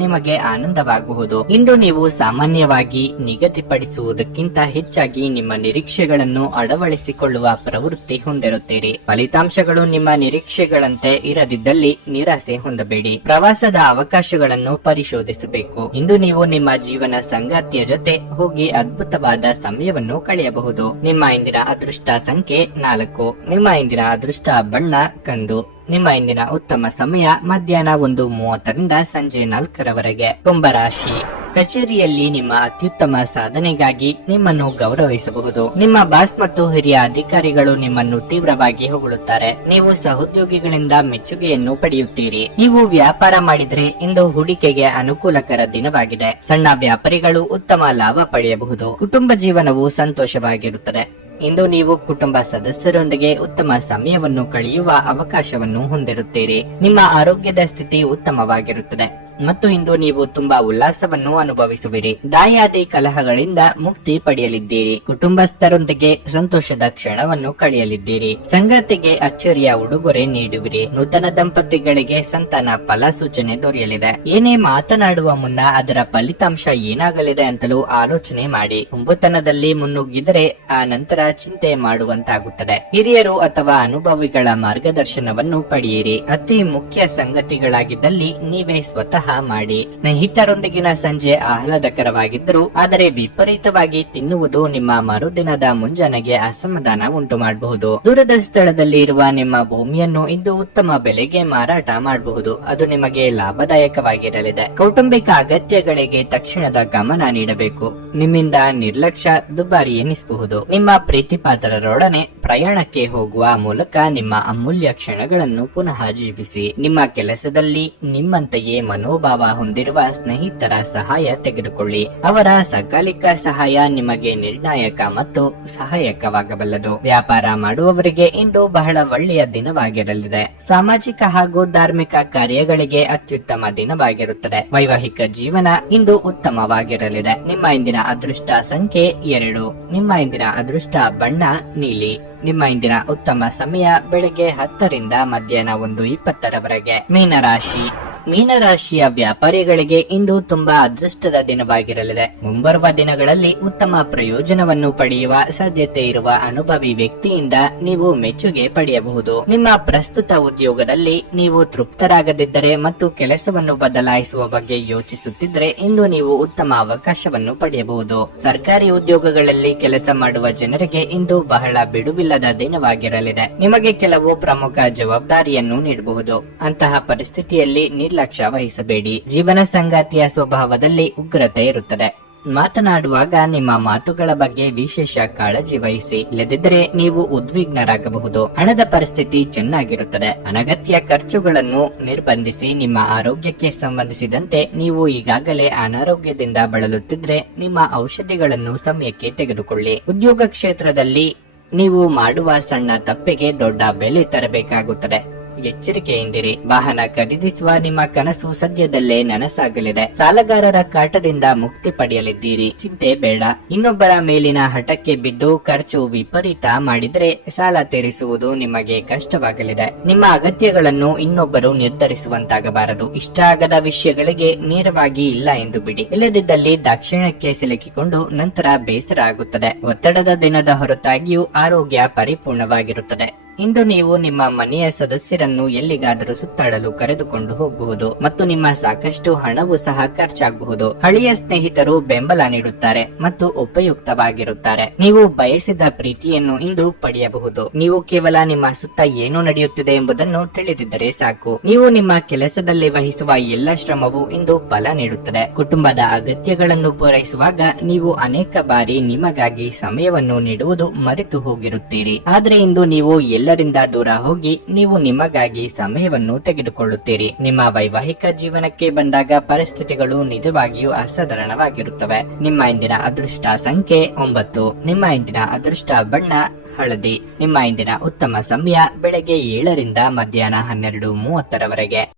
ನಿಮಗೆ ಆನಂದವಾಗಬಹುದು. ಇಂದು ನೀವು ಸಾಮಾನ್ಯವಾಗಿ ನಿಗದಿಪಡಿಸುವುದಕ್ಕಿಂತ ಹೆಚ್ಚಾಗಿ ನಿಮ್ಮ ನಿರೀಕ್ಷೆಗಳನ್ನು ಅಳವಡಿಸಿಕೊಳ್ಳುವ ಪ್ರವೃತ್ತಿ ಹೊಂದಿರುತ್ತೀರಿ. ಫಲಿತಾಂಶಗಳು ನಿಮ್ಮ ನಿರೀಕ್ಷೆಗಳಂತೆ ಇರದಿದ್ದಲ್ಲಿ ನಿರಾಸೆ ಹೊಂದಬೇಡಿ. ಪ್ರವಾಸದ ಅವಕಾಶಗಳನ್ನು ಪರಿಶೋಧಿಸಬೇಕು. ಇಂದು ನೀವು ನಿಮ್ಮ ಜೀವನ ಸಂಗಾತಿಯ ಜೊತೆ ಹೋಗಿ ಅದ್ಭುತವಾದ ಸಮಯವನ್ನು ಕಳೆಯಬಹುದು. ನಿಮ್ಮ ಇಂದಿನ ಅದೃಷ್ಟ ಸಂಖ್ಯೆ 4. ನಿಮ್ಮ ಇಂದಿನ ಅದೃಷ್ಟ ಬಣ್ಣ ಕಂದು. ನಿಮ್ಮ ಇಂದಿನ ಉತ್ತಮ ಸಮಯ ಮಧ್ಯಾಹ್ನ 1:30ರಿಂದ ಸಂಜೆ 4ರವರೆಗೆ. ಕುಂಭರಾಶಿ. ಕಚೇರಿಯಲ್ಲಿ ನಿಮ್ಮ ಅತ್ಯುತ್ತಮ ಸಾಧನೆಗಾಗಿ ನಿಮ್ಮನ್ನು ಗೌರವಿಸಬಹುದು. ನಿಮ್ಮ ಬಾಸ್ ಮತ್ತು ಹಿರಿಯ ಅಧಿಕಾರಿಗಳು ನಿಮ್ಮನ್ನು ತೀವ್ರವಾಗಿ ಹೊಗಳುತ್ತಾರೆ. ನೀವು ಸಹೋದ್ಯೋಗಿಗಳಿಂದ ಮೆಚ್ಚುಗೆಯನ್ನು ಪಡೆಯುತ್ತೀರಿ. ನೀವು ವ್ಯಾಪಾರ ಮಾಡಿದ್ರೆ ಇಂದು ಹೂಡಿಕೆಗೆ ಅನುಕೂಲಕರ ದಿನವಾಗಿದೆ. ಸಣ್ಣ ವ್ಯಾಪಾರಿಗಳು ಉತ್ತಮ ಲಾಭ ಪಡೆಯಬಹುದು. ಕುಟುಂಬ ಜೀವನವು ಸಂತೋಷವಾಗಿರುತ್ತದೆ. ಇಂದು ನೀವು ಕುಟುಂಬ ಸದಸ್ಯರೊಂದಿಗೆ ಉತ್ತಮ ಸಮಯವನ್ನು ಕಳೆಯುವ ಅವಕಾಶವನ್ನು ಹೊಂದಿರುತ್ತೀರಿ. ನಿಮ್ಮ ಆರೋಗ್ಯದ ಸ್ಥಿತಿ ಉತ್ತಮವಾಗಿರುತ್ತದೆ ಮತ್ತು ಇಂದು ನೀವು ತುಂಬಾ ಉಲ್ಲಾಸವನ್ನು ಅನುಭವಿಸುವಿರಿ. ದಾಯಾದಿ ಕಲಹಗಳಿಂದ ಮುಕ್ತಿ ಪಡೆಯಲಿದ್ದೀರಿ. ಕುಟುಂಬಸ್ಥರೊಂದಿಗೆ ಸಂತೋಷದ ಕ್ಷಣವನ್ನು ಕಳೆಯಲಿದ್ದೀರಿ. ಸಂಗಾತಿಗೆ ಅಚ್ಚರಿಯ ಉಡುಗೊರೆ ನೀಡುವಿರಿ. ನೂತನ ದಂಪತಿಗಳಿಗೆ ಸಂತಾನ ಫಲ ಸೂಚನೆ ದೊರೆಯಲಿದೆ. ಏನೇ ಮಾತನಾಡುವ ಮುನ್ನ ಅದರ ಫಲಿತಾಂಶ ಏನಾಗಲಿದೆ ಅಂತಲೂ ಆಲೋಚನೆ ಮಾಡಿ. ಹುಂಬುತನದಲ್ಲಿ ಮುನ್ನುಗ್ಗಿದರೆ ಆ ನಂತರ ಚಿಂತೆ ಮಾಡುವಂತಾಗುತ್ತದೆ. ಹಿರಿಯರು ಅಥವಾ ಅನುಭವಿಗಳ ಮಾರ್ಗದರ್ಶನವನ್ನು ಪಡೆಯಿರಿ. ಅತಿ ಮುಖ್ಯ ಸಂಗತಿಗಳಾಗಿದ್ದಲ್ಲಿ ನೀವೇ ಸ್ವತಃ ಮಾಡಿ. ಸ್ನೇಹಿತರೊಂದಿಗಿನ ಸಂಜೆ ಆಹ್ಲಾದಕರವಾಗಿದ್ದರೂ ಆದರೆ ವಿಪರೀತವಾಗಿ ತಿನ್ನುವುದು ನಿಮ್ಮ ಮರುದಿನದ ಮುಂಜಾನೆಗೆ ಅಸಮಾಧಾನ ಉಂಟು ಮಾಡಬಹುದು. ದೂರದ ಸ್ಥಳದಲ್ಲಿ ಇರುವ ನಿಮ್ಮ ಭೂಮಿಯನ್ನು ಇಂದು ಉತ್ತಮ ಬೆಲೆಗೆ ಮಾರಾಟ ಮಾಡಬಹುದು. ಅದು ನಿಮಗೆ ಲಾಭದಾಯಕವಾಗಿರಲಿದೆ. ಕೌಟುಂಬಿಕ ಅಗತ್ಯಗಳಿಗೆ ತಕ್ಷಣದ ಗಮನ ನೀಡಬೇಕು. ನಿಮ್ಮಿಂದ ನಿರ್ಲಕ್ಷ್ಯ ದುಬಾರಿ ಎನಿಸಬಹುದು. ನಿಮ್ಮ ಪ್ರೀತಿಪಾತ್ರರೊಡನೆ ಪ್ರಯಾಣಕ್ಕೆ ಹೋಗುವ ಮೂಲಕ ನಿಮ್ಮ ಅಮೂಲ್ಯ ಕ್ಷಣಗಳನ್ನು ಪುನಃ ಜೀವಿಸಿ. ನಿಮ್ಮ ಕೆಲಸದಲ್ಲಿ ನಿಮ್ಮಂತೆಯೇ ಮನೋಭಾವ ಹೊಂದಿರುವ ಸ್ನೇಹಿತರ ಸಹಾಯ ತೆಗೆದುಕೊಳ್ಳಿ. ಅವರ ಸಕಾಲಿಕ ಸಹಾಯ ನಿಮಗೆ ನಿರ್ಣಾಯಕ ಮತ್ತು ಸಹಾಯಕವಾಗಬಲ್ಲದು. ವ್ಯಾಪಾರ ಮಾಡುವವರಿಗೆ ಇಂದು ಬಹಳ ಒಳ್ಳೆಯ ದಿನವಾಗಿರಲಿದೆ. ಸಾಮಾಜಿಕ ಹಾಗೂ ಧಾರ್ಮಿಕ ಕಾರ್ಯಗಳಿಗೆ ಅತ್ಯುತ್ತಮ ದಿನವಾಗಿರುತ್ತದೆ. ವೈವಾಹಿಕ ಜೀವನ ಇಂದು ಉತ್ತಮವಾಗಿರಲಿದೆ. ನಿಮ್ಮ ಇಂದಿನ ಅದೃಷ್ಟ ಸಂಖ್ಯೆ 2. ನಿಮ್ಮ ಇಂದಿನ ಅದೃಷ್ಟ ಬಣ್ಣ ನೀಲಿ. ನಿಮ್ಮ ಇಂದಿನ ಉತ್ತಮ ಸಮಯ ಬೆಳಗ್ಗೆ 10ರಿಂದ ಮಧ್ಯಾಹ್ನ 1:20ರವರೆಗೆ. ಮೀನರಾಶಿ. ಮೀನರಾಶಿಯ ವ್ಯಾಪಾರಿಗಳಿಗೆ ಇಂದು ತುಂಬಾ ಅದೃಷ್ಟದ ದಿನವಾಗಿರಲಿದೆ. ಮುಂಬರುವ ದಿನಗಳಲ್ಲಿ ಉತ್ತಮ ಪ್ರಯೋಜನವನ್ನು ಪಡೆಯುವ ಸಾಧ್ಯತೆ ಇರುವ ಅನುಭವಿ ವ್ಯಕ್ತಿಯಿಂದ ನೀವು ಮೆಚ್ಚುಗೆ ಪಡೆಯಬಹುದು. ನಿಮ್ಮ ಪ್ರಸ್ತುತ ಉದ್ಯೋಗದಲ್ಲಿ ನೀವು ತೃಪ್ತರಾಗದಿದ್ದರೆ ಮತ್ತು ಕೆಲಸವನ್ನು ಬದಲಾಯಿಸುವ ಬಗ್ಗೆ ಯೋಚಿಸುತ್ತಿದ್ದರೆ ಇಂದು ನೀವು ಉತ್ತಮ ಅವಕಾಶವನ್ನು ಪಡೆಯಬಹುದು. ಸರ್ಕಾರಿ ಉದ್ಯೋಗಗಳಲ್ಲಿ ಕೆಲಸ ಮಾಡುವ ಜನರಿಗೆ ಇಂದು ಬಹಳ ಬಿಡುವಿಲ್ಲದ ದಿನವಾಗಿರಲಿದೆ. ನಿಮಗೆ ಕೆಲವು ಪ್ರಮುಖ ಜವಾಬ್ದಾರಿಯನ್ನು ನೀಡಬಹುದು. ಅಂತಹ ಪರಿಸ್ಥಿತಿಯಲ್ಲಿ ನಿರ್ಲಕ್ಷ್ಯ ವಹಿಸಬೇಡಿ. ಜೀವನ ಸಂಗಾತಿಯ ಸ್ವಭಾವದಲ್ಲಿ ಉಗ್ರತೆ ಇರುತ್ತದೆ. ಮಾತನಾಡುವಾಗ ನಿಮ್ಮ ಮಾತುಗಳ ಬಗ್ಗೆ ವಿಶೇಷ ಕಾಳಜಿ ವಹಿಸಿ. ಇಲ್ಲದಿದ್ದರೆ ನೀವು ಉದ್ವಿಗ್ನರಾಗಬಹುದು. ಹಣದ ಪರಿಸ್ಥಿತಿ ಚೆನ್ನಾಗಿರುತ್ತದೆ. ಅನಗತ್ಯ ಖರ್ಚುಗಳನ್ನು ನಿರ್ಬಂಧಿಸಿ. ನಿಮ್ಮ ಆರೋಗ್ಯಕ್ಕೆ ಸಂಬಂಧಿಸಿದಂತೆ ನೀವು ಈಗಾಗಲೇ ಅನಾರೋಗ್ಯದಿಂದ ಬಳಲುತ್ತಿದ್ರೆ ನಿಮ್ಮ ಔಷಧಿಗಳನ್ನು ಸಮಯಕ್ಕೆ ತೆಗೆದುಕೊಳ್ಳಿ. ಉದ್ಯೋಗ ಕ್ಷೇತ್ರದಲ್ಲಿ ನೀವು ಮಾಡುವ ಸಣ್ಣ ತಪ್ಪಿಗೆ ದೊಡ್ಡ ಬೆಲೆ ತರಬೇಕಾಗುತ್ತದೆ. ಎಚ್ಚರಿಕೆಯಿಂದಿರಿ. ವಾಹನ ಖರೀದಿಸುವ ನಿಮ್ಮ ಕನಸು ಸದ್ಯದಲ್ಲೇ ನನಸಾಗಲಿದೆ. ಸಾಲಗಾರರ ಕಾಟದಿಂದ ಮುಕ್ತಿ ಪಡೆಯಲಿದ್ದೀರಿ. ಚಿಂತೆ ಬೇಡ. ಇನ್ನೊಬ್ಬರ ಮೇಲಿನ ಹಠಕ್ಕೆ ಬಿದ್ದು ಖರ್ಚು ವಿಪರೀತ ಮಾಡಿದರೆ ಸಾಲ ತೀರಿಸುವುದು ನಿಮಗೆ ಕಷ್ಟವಾಗಲಿದೆ. ನಿಮ್ಮ ಅಗತ್ಯಗಳನ್ನು ಇನ್ನೊಬ್ಬರು ನಿರ್ಧರಿಸುವಂತಾಗಬಾರದು. ಇಷ್ಟ ಆಗದ ವಿಷಯಗಳಿಗೆ ನೇರವಾಗಿ ಇಲ್ಲ ಎಂದು ಬಿಡಿ. ಇಲ್ಲದಿದ್ದಲ್ಲಿ ದಾಕ್ಷಿಣ್ಯಕ್ಕೆ ಸಿಲುಕಿಕೊಂಡು ನಂತರ ಬೇಸರ ಆಗುತ್ತದೆ. ಒತ್ತಡದ ದಿನದ ಹೊರತಾಗಿಯೂ ಆರೋಗ್ಯ ಪರಿಪೂರ್ಣವಾಗಿರುತ್ತದೆ. ಇಂದು ನೀವು ನಿಮ್ಮ ಮನೆಯ ಸದಸ್ಯರನ್ನು ಎಲ್ಲಿಗಾದರೂ ಸುತ್ತಾಡಲು ಕರೆದುಕೊಂಡು ಹೋಗಬಹುದು ಮತ್ತು ನಿಮ್ಮ ಸಾಕಷ್ಟು ಹಣವೂ ಸಹ ಖರ್ಚಾಗಬಹುದು. ಹಳೆಯ ಸ್ನೇಹಿತರು ಬೆಂಬಲ ನೀಡುತ್ತಾರೆ ಮತ್ತು ಉಪಯುಕ್ತವಾಗಿರುತ್ತಾರೆ. ನೀವು ಬಯಸಿದ ಪ್ರೀತಿಯನ್ನು ಇಂದು ಪಡೆಯಬಹುದು. ನೀವು ಕೇವಲ ನಿಮ್ಮ ಸುತ್ತ ಏನು ನಡೆಯುತ್ತಿದೆ ಎಂಬುದನ್ನು ತಿಳಿದಿದ್ದರೆ ಸಾಕು. ನೀವು ನಿಮ್ಮ ಕೆಲಸದಲ್ಲಿ ವಹಿಸುವ ಎಲ್ಲ ಶ್ರಮವು ಇಂದು ಫಲ ನೀಡುತ್ತದೆ. ಕುಟುಂಬದ ಅಗತ್ಯಗಳನ್ನು ಪೂರೈಸುವಾಗ ನೀವು ಅನೇಕ ಬಾರಿ ನಿಮಗಾಗಿ ಸಮಯವನ್ನು ನೀಡುವುದು ಮರೆತು ಹೋಗಿರುತ್ತೀರಿ. ಆದ್ರೆ ಇಂದು ನೀವು ಎಲ್ಲರಿಂದ ದೂರ ಹೋಗಿ ನೀವು ನಿಮಗಾಗಿ ಸಮಯವನ್ನು ತೆಗೆದುಕೊಳ್ಳುತ್ತೀರಿ. ನಿಮ್ಮ ವೈವಾಹಿಕ ಜೀವನಕ್ಕೆ ಬಂದಾಗ ಪರಿಸ್ಥಿತಿಗಳು ನಿಜವಾಗಿಯೂ ಅಸಾಧಾರಣವಾಗಿರುತ್ತವೆ. ನಿಮ್ಮ ಇಂದಿನ ಅದೃಷ್ಟ ಸಂಖ್ಯೆ 9. ನಿಮ್ಮ ಇಂದಿನ ಅದೃಷ್ಟ ಬಣ್ಣ ಹಳದಿ. ನಿಮ್ಮ ಇಂದಿನ ಉತ್ತಮ ಸಮಯ ಬೆಳಗ್ಗೆ 7 ರಿಂದ ಮಧ್ಯಾಹ್ನ 12:30 ರವರೆಗೆ.